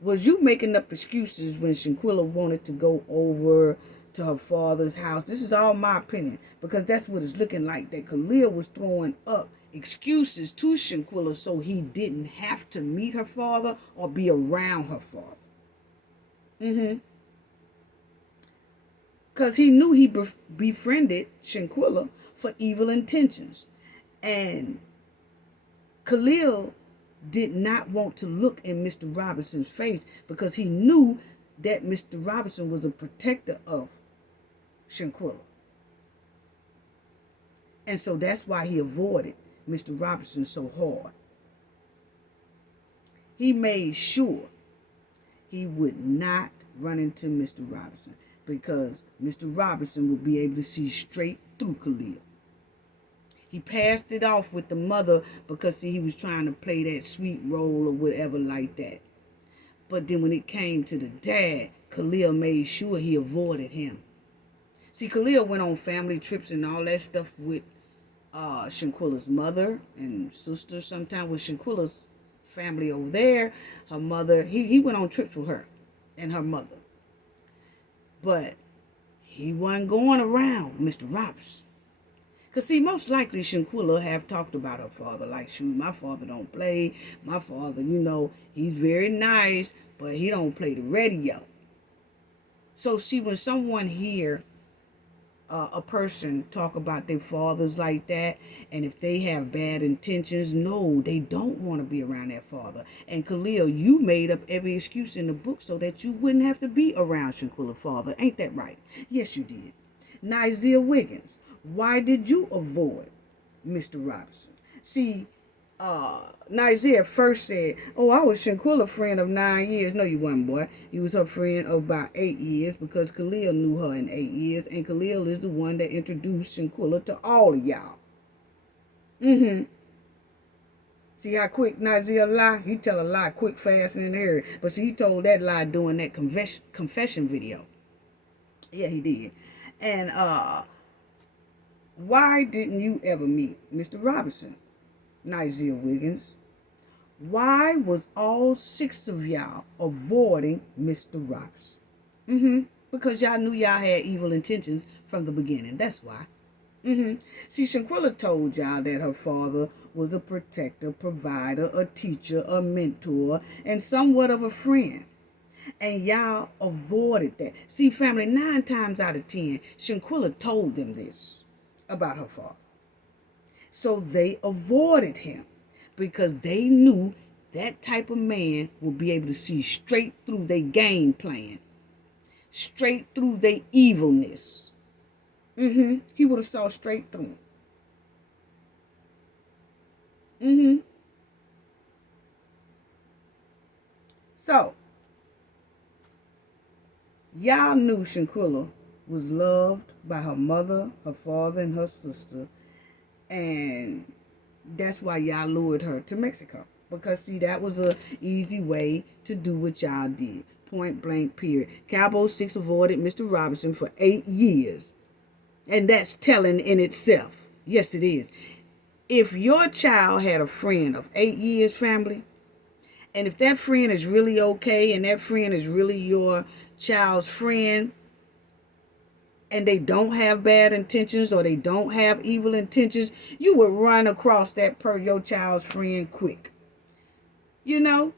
was you making up excuses when Shanquella wanted to go over to her father's house? This is all my opinion, because that's what it's looking like, that Khalil was throwing up excuses to Shanquella so he didn't have to meet her father or be around her father. Because he knew he befriended Shanquella for evil intentions. And Khalil did not want to look in Mr. Robinson's face because he knew that Mr. Robinson was a protector of Shanquella. And so that's why he avoided Mr. Robinson so hard. He made sure he would not run into Mr. Robinson because Mr. Robinson would be able to see straight through Khalil. He passed it off with the mother because, see, he was trying to play that sweet role or whatever like that. But then when it came to the dad, Khalil made sure he avoided him. See, Khalil went on family trips and all that stuff with Shanquella's mother and sister. Sometimes with Shanquella's family over there, her mother, he went on trips with her and her mother. But he wasn't going around Mr. Robinson. Because, see, most likely Shanquella have talked about her father. Like, shoot, my father don't play. My father, he's very nice, but he don't play the radio. So, see, when someone hear a person talk about their fathers like that, and if they have bad intentions, no, they don't want to be around their father. And Khalil, you made up every excuse in the book so that you wouldn't have to be around Shanquella's father. Ain't that right? Yes, you did. Nizia Wiggins, why did you avoid Mr. Robinson? See, Nizia first said, oh, I was Shanquella's friend of 9 years. No, you wasn't, boy. You was her friend of about 8 years because Khalil knew her in 8 years, and Khalil is the one that introduced Shanquella to all of y'all. See how quick Nizia lie? He tell a lie quick, fast, and in a hurry. But see, he told that lie during that confession video. Yeah, he did. And why didn't you ever meet Mr. Robinson? Nizia Wiggins. Why was all 6 of y'all avoiding Mr. Robinson? Because y'all knew y'all had evil intentions from the beginning. That's why. See, Shanquella told y'all that her father was a protector, provider, a teacher, a mentor, and somewhat of a friend. And y'all avoided that. See, family, 9 times out of 10, Shanquella told them this about her father. So they avoided him because they knew that type of man would be able to see straight through their game plan, straight through their evilness. He would have saw straight through it. So, y'all knew Shanquella was loved by her mother, her father, and her sister. And that's why y'all lured her to Mexico. Because, see, that was a easy way to do what y'all did. Point blank, period. Cabo 6 avoided Mr. Robinson for 8 years. And that's telling in itself. Yes, it is. If your child had a friend of 8 years, family, and if that friend is really okay and that friend is really your child's friend, and they don't have bad intentions or they don't have evil intentions, you would run across your child's friend quick. You know,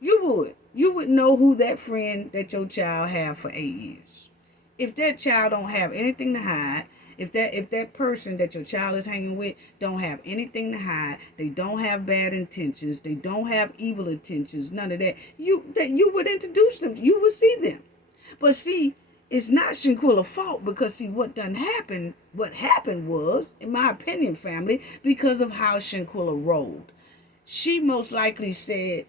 you would. You would know who that friend that your child have for 8 years. If that child don't have anything to hide, if that person that your child is hanging with don't have anything to hide, they don't have bad intentions, they don't have evil intentions, none of that, you would introduce them. You would see them. But see, it's not Shanquella's fault because see what happened was, in my opinion, family, because of how Shanquella rolled. She most likely said,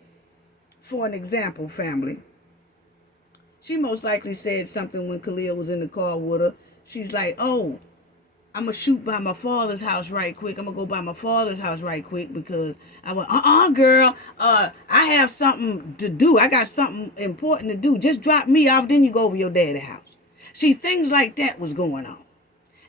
for an example, family, she most likely said something when Khalil was in the car with her. She's like, oh, I'm going to shoot by my father's house right quick. I'm going to go by my father's house right quick because I went, girl, I have something to do. I got something important to do. Just drop me off, then you go over your daddy's house. See, things like that was going on.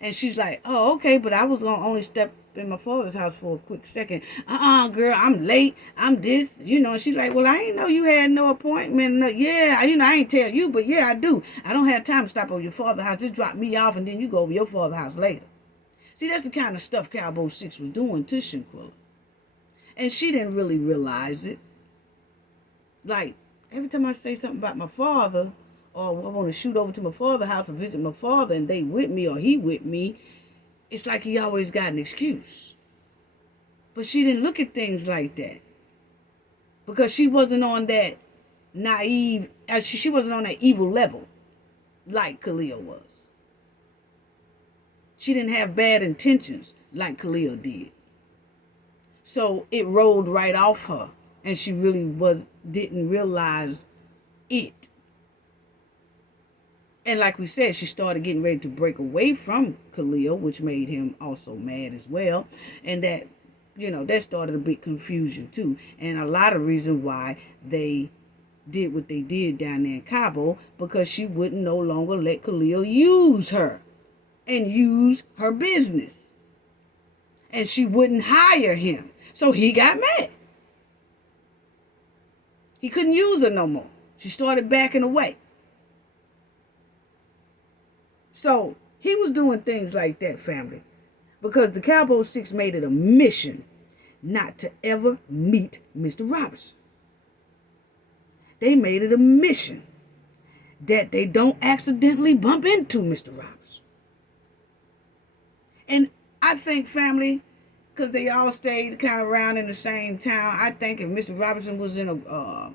And she's like, oh, okay, but I was going to only step in my father's house for a quick second. Girl, I'm late. I'm this, And she's like, well, I ain't know you had no appointment. Yeah, I ain't tell you, but yeah, I do. I don't have time to stop over your father's house. Just drop me off and then you go over your father's house later. See, that's the kind of stuff Cabo 6 was doing to Shanquella. And she didn't really realize it. Like, every time I say something about my father, or I want to shoot over to my father's house and visit my father and they with me or he with me, it's like he always got an excuse. But she didn't look at things like that. Because she wasn't on that naive, she wasn't on that evil level like Khalil was. She didn't have bad intentions like Khalil did. So it rolled right off her. And she really didn't realize it. And like we said, she started getting ready to break away from Khalil, which made him also mad as well. And that, that started a big confusion too. And a lot of reason why they did what they did down there in Cabo, because she wouldn't no longer let Khalil use her and use her business. And she wouldn't hire him. So he got mad. He couldn't use her no more. She started backing away. So he was doing things like that, family, because the Cabo 6 made it a mission not to ever meet Mr. Robinson. They made it a mission that they don't accidentally bump into Mr. Robinson. And I think, family, because they all stayed kind of around in the same town, I think if Mr. Robinson was in a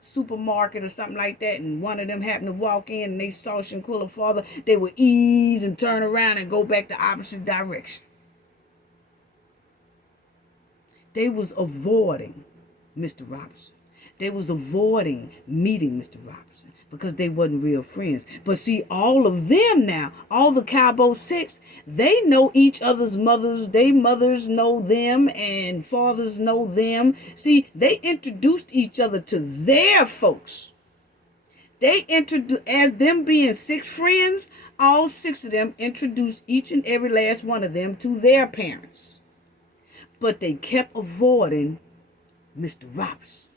supermarket or something like that and one of them happened to walk in and they saw Shanquella's father, they would ease and turn around and go back the opposite direction. They was avoiding Mr. Robinson. They was avoiding meeting Mr. Robinson because they wasn't real friends. But see, all of them now, all the Cabo 6, they know each other's mothers. They mothers know them and fathers know them. See, they introduced each other to their folks. They introduced, as them being 6 friends, all 6 of them introduced each and every last one of them to their parents. But they kept avoiding Mr. Robinson.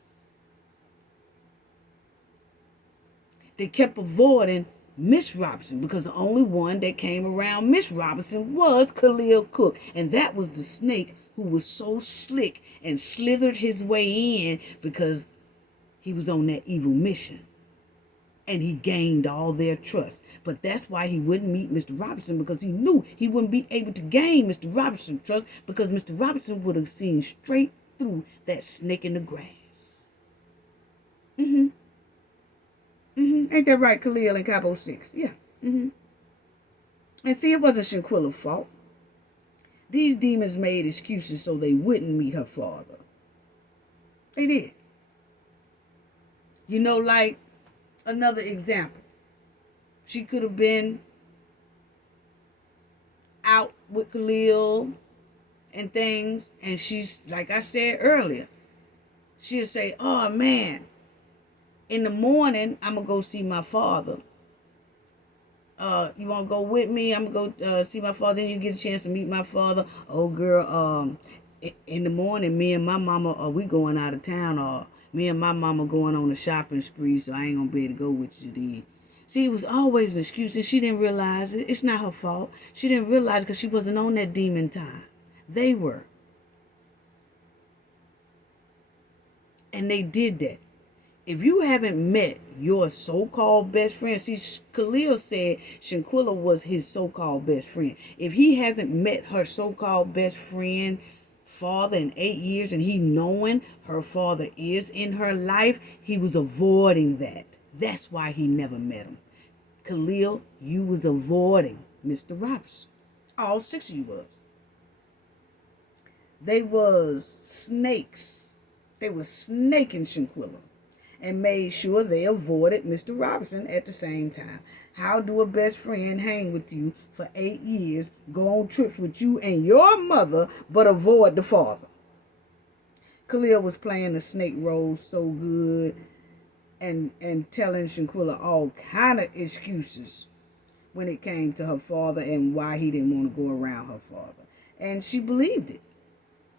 They kept avoiding Miss Robinson because the only one that came around Miss Robinson was Khalil Cook. And that was the snake who was so slick and slithered his way in because he was on that evil mission. And he gained all their trust. But that's why he wouldn't meet Mr. Robinson, because he knew he wouldn't be able to gain Mr. Robinson's trust, because Mr. Robinson would have seen straight through that snake in the grass. Ain't that right, Khalil in Cabo 6? Yeah. And see, it wasn't Shanquella's fault. These demons made excuses so they wouldn't meet her father. They did. You know, like another example. She could have been out with Khalil and things, and she's, like I said earlier, she'll say, oh man, in the morning I'm gonna go see my father. You want to go with me? I'm gonna go see my father. Then you get a chance to meet my father. Oh girl, in the morning, me and my mama, we going out of town, or me and my mama going on a shopping spree, so I ain't gonna be able to go with you then. See, it was always an excuse, and she didn't realize it. It's not her fault. She didn't realize it because she wasn't on that demon time. They were. And they did that. If you haven't met your so-called best friend, see, Khalil said Shanquella was his so-called best friend. If he hasn't met her so-called best friend father in 8 years, and he knowing her father is in her life, he was avoiding that. That's why he never met him. Khalil, you was avoiding Mr. Robinson. All 6 of you was. They was snakes. They were snaking Shanquella, and made sure they avoided Mr. Robinson at the same time. How do a best friend hang with you for 8 years, go on trips with you and your mother, but avoid the father? Khalil was playing the snake role so good, and telling Shanquella all kind of excuses when it came to her father and why he didn't want to go around her father. And she believed it.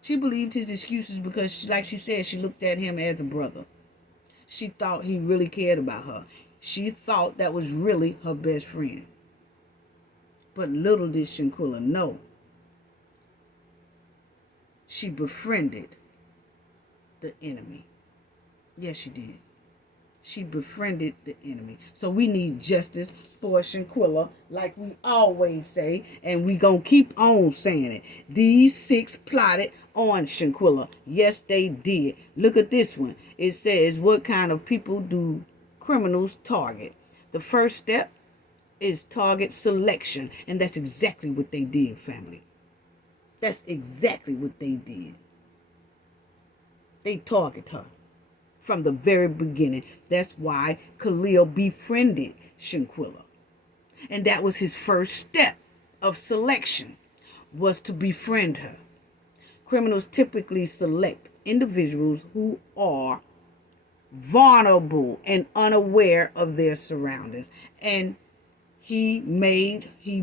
She believed his excuses because, like she said, she looked at him as a brother. She thought he really cared about her. She thought that was really her best friend. But little did Shanquella know, she befriended the enemy. Yes, she did. She befriended the enemy. So we need justice for Shanquella, like we always say, and we gonna keep on saying it. These 6 plotted on Shanquella. Yes, they did. Look at this one. It says, what kind of people do criminals target? The first step is target selection, and that's exactly what they did, family. That's exactly what they did. They target her from the very beginning. That's why Khalil befriended Shanquella. And that was his first step of selection, was to befriend her. Criminals typically select individuals who are vulnerable and unaware of their surroundings. And he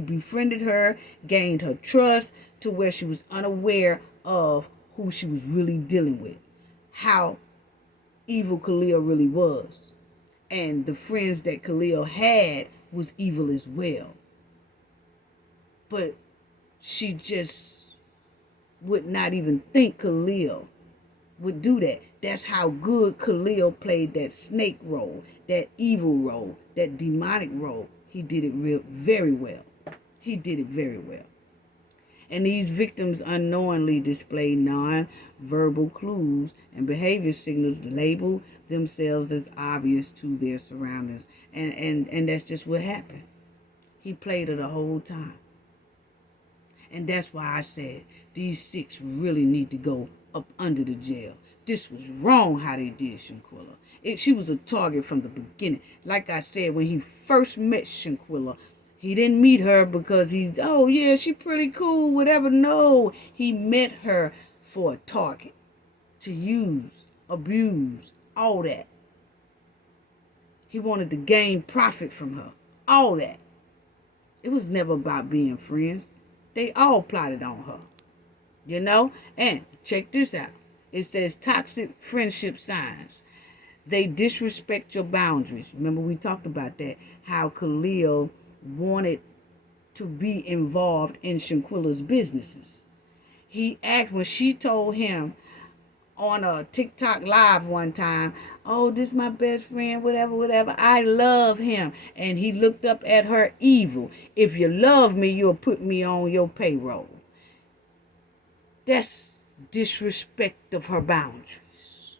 befriended her, gained her trust to where she was unaware of who she was really dealing with, how evil Khalil really was. And the friends that Khalil had was evil as well. But she just would not even think Khalil would do that. That's how good Khalil played that snake role, that evil role, that demonic role. He did it very well. He did it very well. And these victims unknowingly display non-verbal clues and behavior signals to label themselves as obvious to their surroundings. And that's just what happened. He played her the whole time. And that's why I said these 6 really need to go up under the jail. This was wrong how they did Shanquella. She was a target from the beginning. Like I said, when he first met Shanquella, he didn't meet her because oh yeah, she pretty cool, whatever. No, he met her for a target, to use, abuse, all that. He wanted to gain profit from her, all that. It was never about being friends. They all plotted on her, you know? And check this out. It says toxic friendship signs. They disrespect your boundaries. Remember we talked about that, how Khalil wanted to be involved in Shanquella's businesses. He asked, when she told him, on a TikTok live one time. Oh, this my best friend, whatever, whatever. I love him. And he looked up at her evil. If you love me, you'll put me on your payroll. That's disrespect of her boundaries.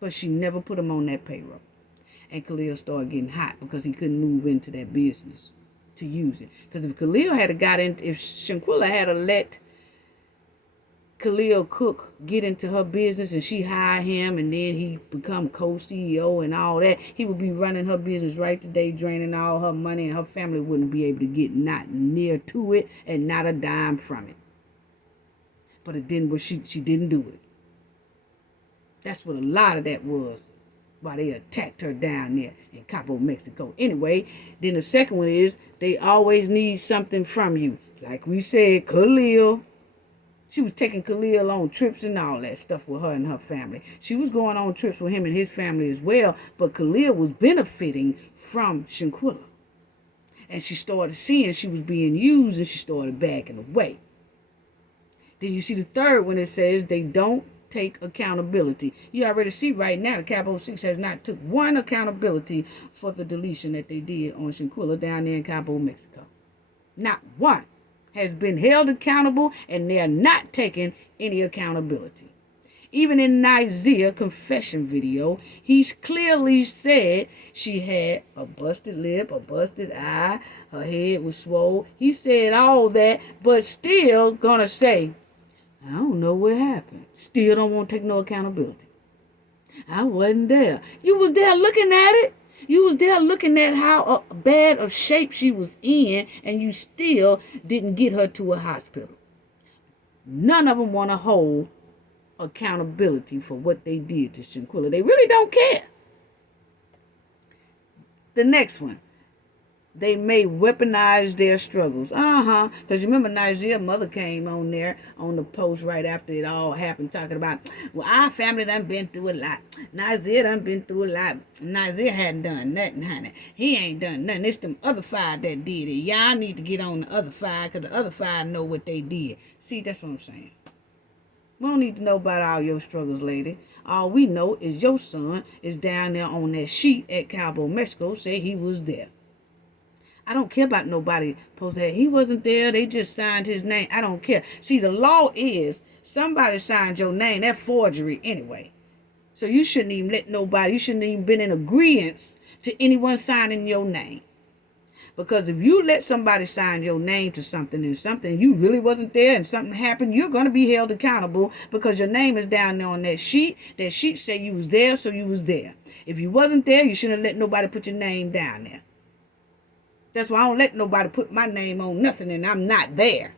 But she never put him on that payroll. And Khalil started getting hot because he couldn't move into that business to use it. Because if Khalil had got in, if Shanquella had let Khalil Cook get into her business and she hired him and then he become co-CEO and all that, he would be running her business right today, draining all her money, and her family wouldn't be able to get not near to it and not a dime from it. But it didn't. But she didn't do it. That's what a lot of that was, why they attacked her down there in Cabo, Mexico. Anyway, then the second one is they always need something from you. Like we said, Khalil. She was taking Khalil on trips and all that stuff with her and her family. She was going on trips with him and his family as well, but Khalil was benefiting from Shanquella. And she started seeing she was being used and she started backing away. Then you see the third one, it says they don't take accountability. You already see right now the Cabo 6 has not took one accountability for the deletion that they did on Shanquella down there in Cabo, Mexico. Not one has been held accountable, and they're not taking any accountability. Even in Nizia's confession video, he's clearly said she had a busted lip, a busted eye, her head was swole. He said all that, but still gonna say, I don't know what happened. Still don't want to take no accountability. I wasn't there. You was there looking at it. You was there looking at how bad of shape she was in, and you still didn't get her to a hospital. None of them want to hold accountability for what they did to Shanquella. They really don't care. The next one. They may weaponize their struggles. Because you remember Nizia's mother came on there on the post right after it all happened talking about, well, our family done been through a lot. Nizia done been through a lot. Nizia hadn't done nothing, honey. He ain't done nothing. It's them other five that did it. Y'all need to get on the other five because the other five know what they did. See, that's what I'm saying. We don't need to know about all your struggles, lady. All we know is your son is down there on that sheet at Cabo, Mexico, say he was there. I don't care about nobody post that. He wasn't there. They just signed his name. I don't care. See, the law is somebody signed your name. That's forgery anyway. So you shouldn't even let nobody, you shouldn't even been in agreement to anyone signing your name. Because if you let somebody sign your name to something and something you really wasn't there and something happened, you're going to be held accountable because your name is down there on that sheet. That sheet said you was there, so you was there. If you wasn't there, you shouldn't let nobody put your name down there. That's why I don't let nobody put my name on nothing and I'm not there.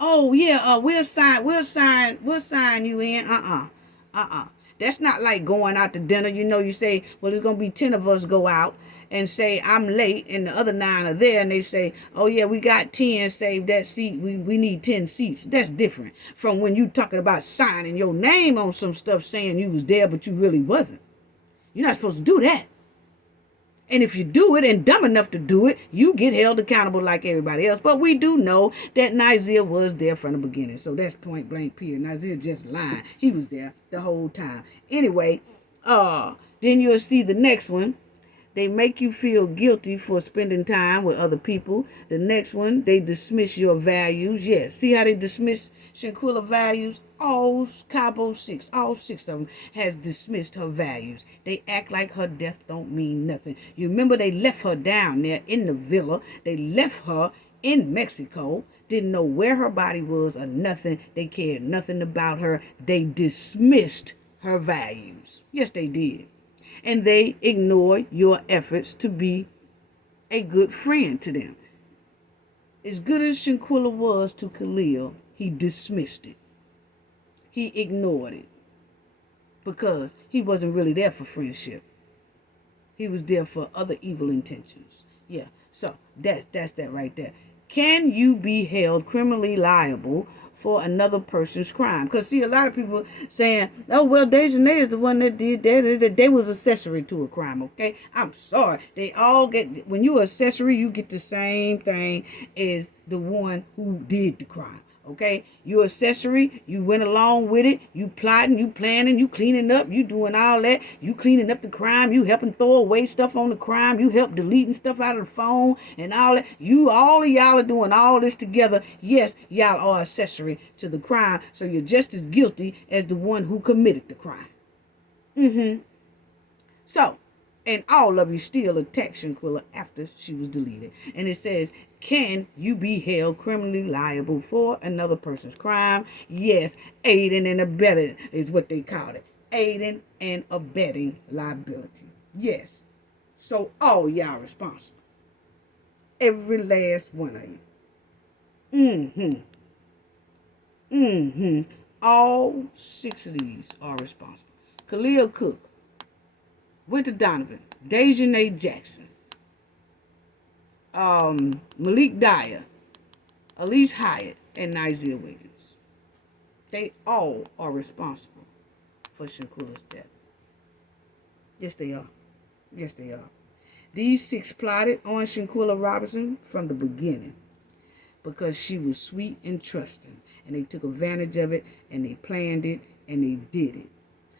Oh yeah, we'll sign you in. That's not like going out to dinner. You know, you say, well, there's gonna be 10 of us go out and say I'm late and the other 9 are there, and they say, oh yeah, we got 10, save that seat. We need 10 seats. That's different from when you talking about signing your name on some stuff saying you was there but you really wasn't. You're not supposed to do that. And if you do it and dumb enough to do it, you get held accountable like everybody else. But we do know that Nizia was there from the beginning. So that's point blank period. Nizia just lying. He was there the whole time. Anyway, then you'll see the next one. They make you feel guilty for spending time with other people. The next one, they dismiss your values. Yes, see how they dismiss Shanquella values? All Cabo 6, all 6 of them has dismissed her values. They act like her death don't mean nothing. You remember they left her down there in the villa. They left her in Mexico. Didn't know where her body was or nothing. They cared nothing about her. They dismissed her values. Yes, they did. And they ignore your efforts to be a good friend to them. As good as Shanquella was to Khalil, he dismissed it. He ignored it because he wasn't really there for friendship. He was there for other evil intentions. Yeah, so that's that right there. Can you be held criminally liable for another person's crime? Because, see, a lot of people saying, oh, well, Daejhanae is the one that did that. They was accessory to a crime, okay? I'm sorry. They all when you're accessory, you get the same thing as the one who did the crime. Okay, you accessory, you went along with it, you plotting, you planning, you cleaning up, you doing all that, you cleaning up the crime, you helping throw away stuff on the crime, you help deleting stuff out of the phone and all that. All of y'all are doing all this together. Yes, y'all are accessory to the crime, so you're just as guilty as the one who committed the crime. So, and all of you still attacked Shanquella after she was deleted. And it says, can you be held criminally liable for another person's crime? Yes, aiding and abetting is what they called it. Aiding and abetting liability. Yes. So all y'all responsible. Every last one of you. All 6 of these are responsible. Khalil Cook, Winter Donovan, Daejhanae Jackson, Malik Dyer, Elise Hyatt, and Nigel Wiggins. They all are responsible for Shanquella's death. Yes, they are. Yes, they are. These 6 plotted on Shanquella Robinson from the beginning because she was sweet and trusting, and they took advantage of it, and they planned it, and they did it.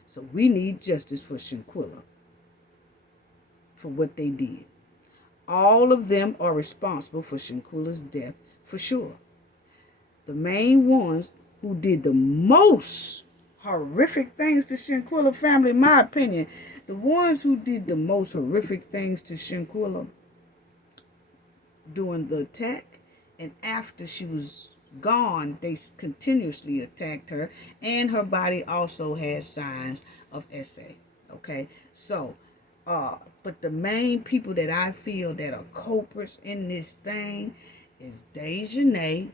So we need justice for Shanquella for what they did. All of them are responsible for Shanquella's death for sure. The main ones who did the most horrific things to Shanquella family, in my opinion, the ones who did the most horrific things to Shanquella during the attack and after she was gone, they continuously attacked her, and her body also had signs of SA. Okay, so but the main people that I feel that are culprits in this thing is Daejhanae,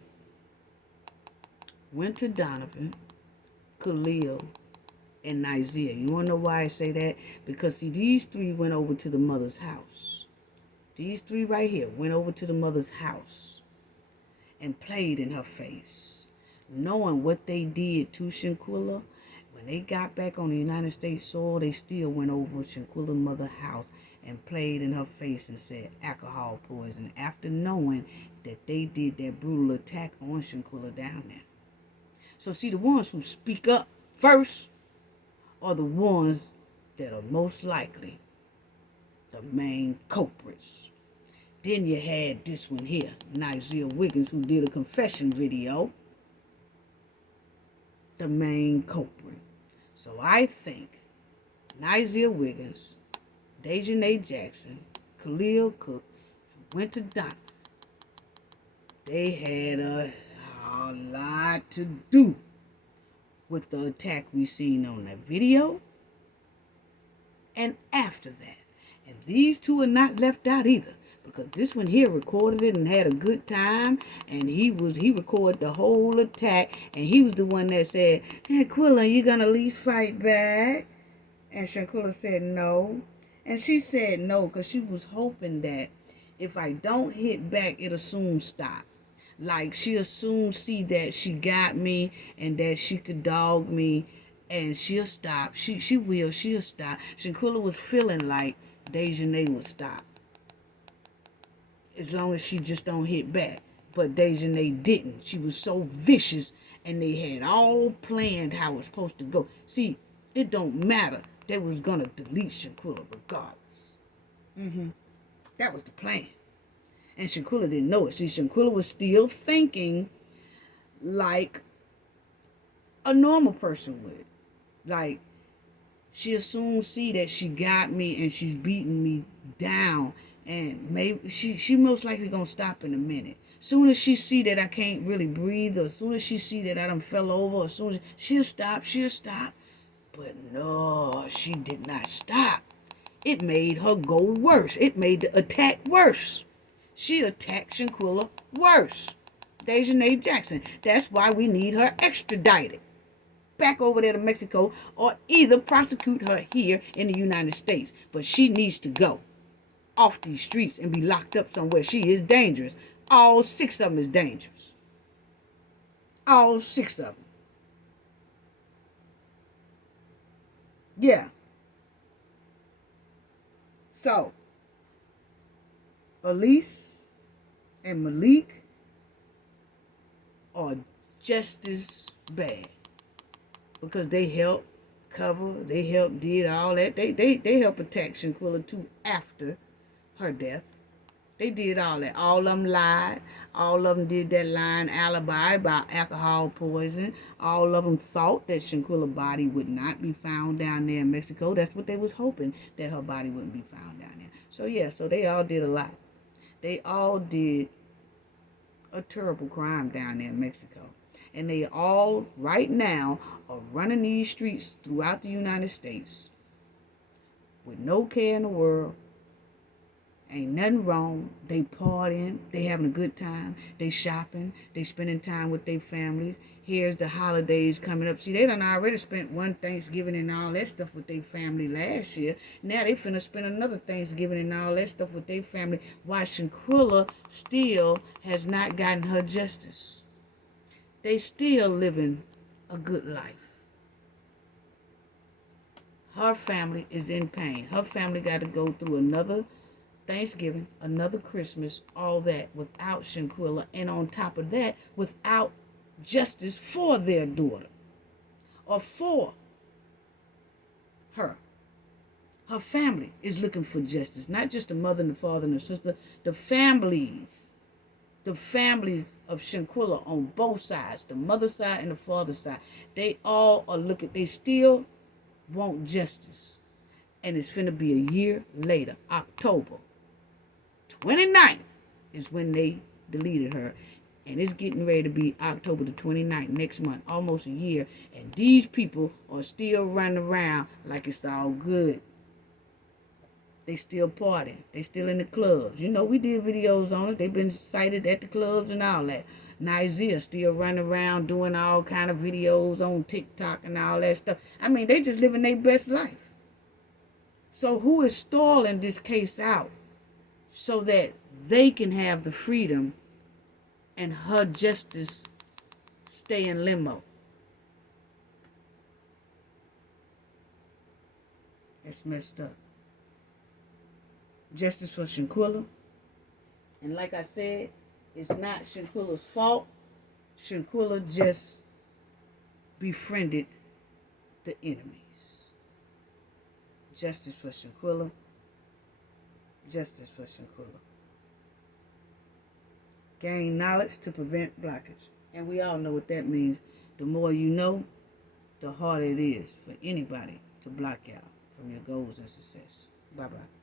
Winter Donovan, Khalil, and Nizia. You want to know why I say that? Because see, these 3 went over to the mother's house. These 3 right here went over to the mother's house and played in her face, knowing what they did to Shanquella. When they got back on the United States soil, they still went over to Shanquella's mother's house and played in her face and said alcohol poison, after knowing that they did that brutal attack on Shanquella down there. So see, the ones who speak up first are the ones that are most likely the main culprits. Then you had this one here, Nigel Wiggins, who did a confession video, the main culprit. So I think Nigel Wiggins, Daejhanae Jackson, Khalil Cook, and Winter Donovan, they had a lot to do with the attack we seen on that video and after that. And these 2 are not left out either, because this one here recorded it and had a good time, and he recorded the whole attack, and he was the one that said, hey, Quilla, you gonna at least fight back? And Shanquella said no. And she said no because she was hoping that if I don't hit back, it'll soon stop. Like, she'll soon see that she got me and that she could dog me, and she'll stop. She'll stop. Shanquella was feeling like Daejhanae would stop as long as she just don't hit back. But Daejhanae didn't. She was so vicious, and they had all planned how it was supposed to go. See, it don't matter. They was gonna delete Shanquella regardless. That was the plan. And Shanquella didn't know it. See, Shanquella was still thinking like a normal person would. Like, she'll soon see that she got me and she's beating me down. And maybe she most likely gonna stop in a minute. Soon as she see that I can't really breathe, or as soon as she see that I done fell over, or as soon as she'll stop. But no, she did not stop. It made her go worse. It made the attack worse. She attacked Shanquella worse. Daejhanae Jackson. That's why we need her extradited back over there to Mexico, or either prosecute her here in the United States. But she needs to go off these streets and be locked up somewhere. She is dangerous. All 6 of them is dangerous. All 6 of them. Yeah. So, Elise and Malik are justice bad. Because they helped cover, they helped did all that. They helped protect Shanquella too after her death. They did all that. All of them lied. All of them did that lying alibi about alcohol poison. All of them thought that Shanquella's body would not be found down there in Mexico. That's what they was hoping, that her body wouldn't be found down there. So yeah, so they all did a lot. They all did a terrible crime down there in Mexico. And they all, right now, are running these streets throughout the United States with no care in the world. Ain't nothing wrong. They partying. They having a good time. They shopping. They spending time with their families. Here's the holidays coming up. See, they done already spent one Thanksgiving and all that stuff with their family last year. Now they finna spend another Thanksgiving and all that stuff with their family. While Shanquella still has not gotten her justice. They still living a good life. Her family is in pain. Her family got to go through another Thanksgiving, another Christmas, all that without Shanquella, and on top of that, without justice for their daughter or for her. Her family is looking for justice, not just the mother and the father and the sister, the families of Shanquella on both sides, the mother side and the father side. They all are looking, they still want justice. And it's finna be a year later, October 29th is when they deleted her. And it's getting ready to be October the 29th, next month, almost a year. And these people are still running around like it's all good. They still partying. They still in the clubs. You know, we did videos on it. They've been cited at the clubs and all that. Nigeria still running around doing all kind of videos on TikTok and all that stuff. I mean, they just living their best life. So who is stalling this case out so that they can have the freedom and her justice stay in limbo? It's messed up. Justice for Shanquella. And like I said, it's not Shanquella's fault. Shanquella just befriended the enemies. Justice for Shanquella. Justice for Shanquella. Gain knowledge to prevent blockage. And we all know what that means. The more you know, the harder it is for anybody to block out from your goals and success. Bye-bye.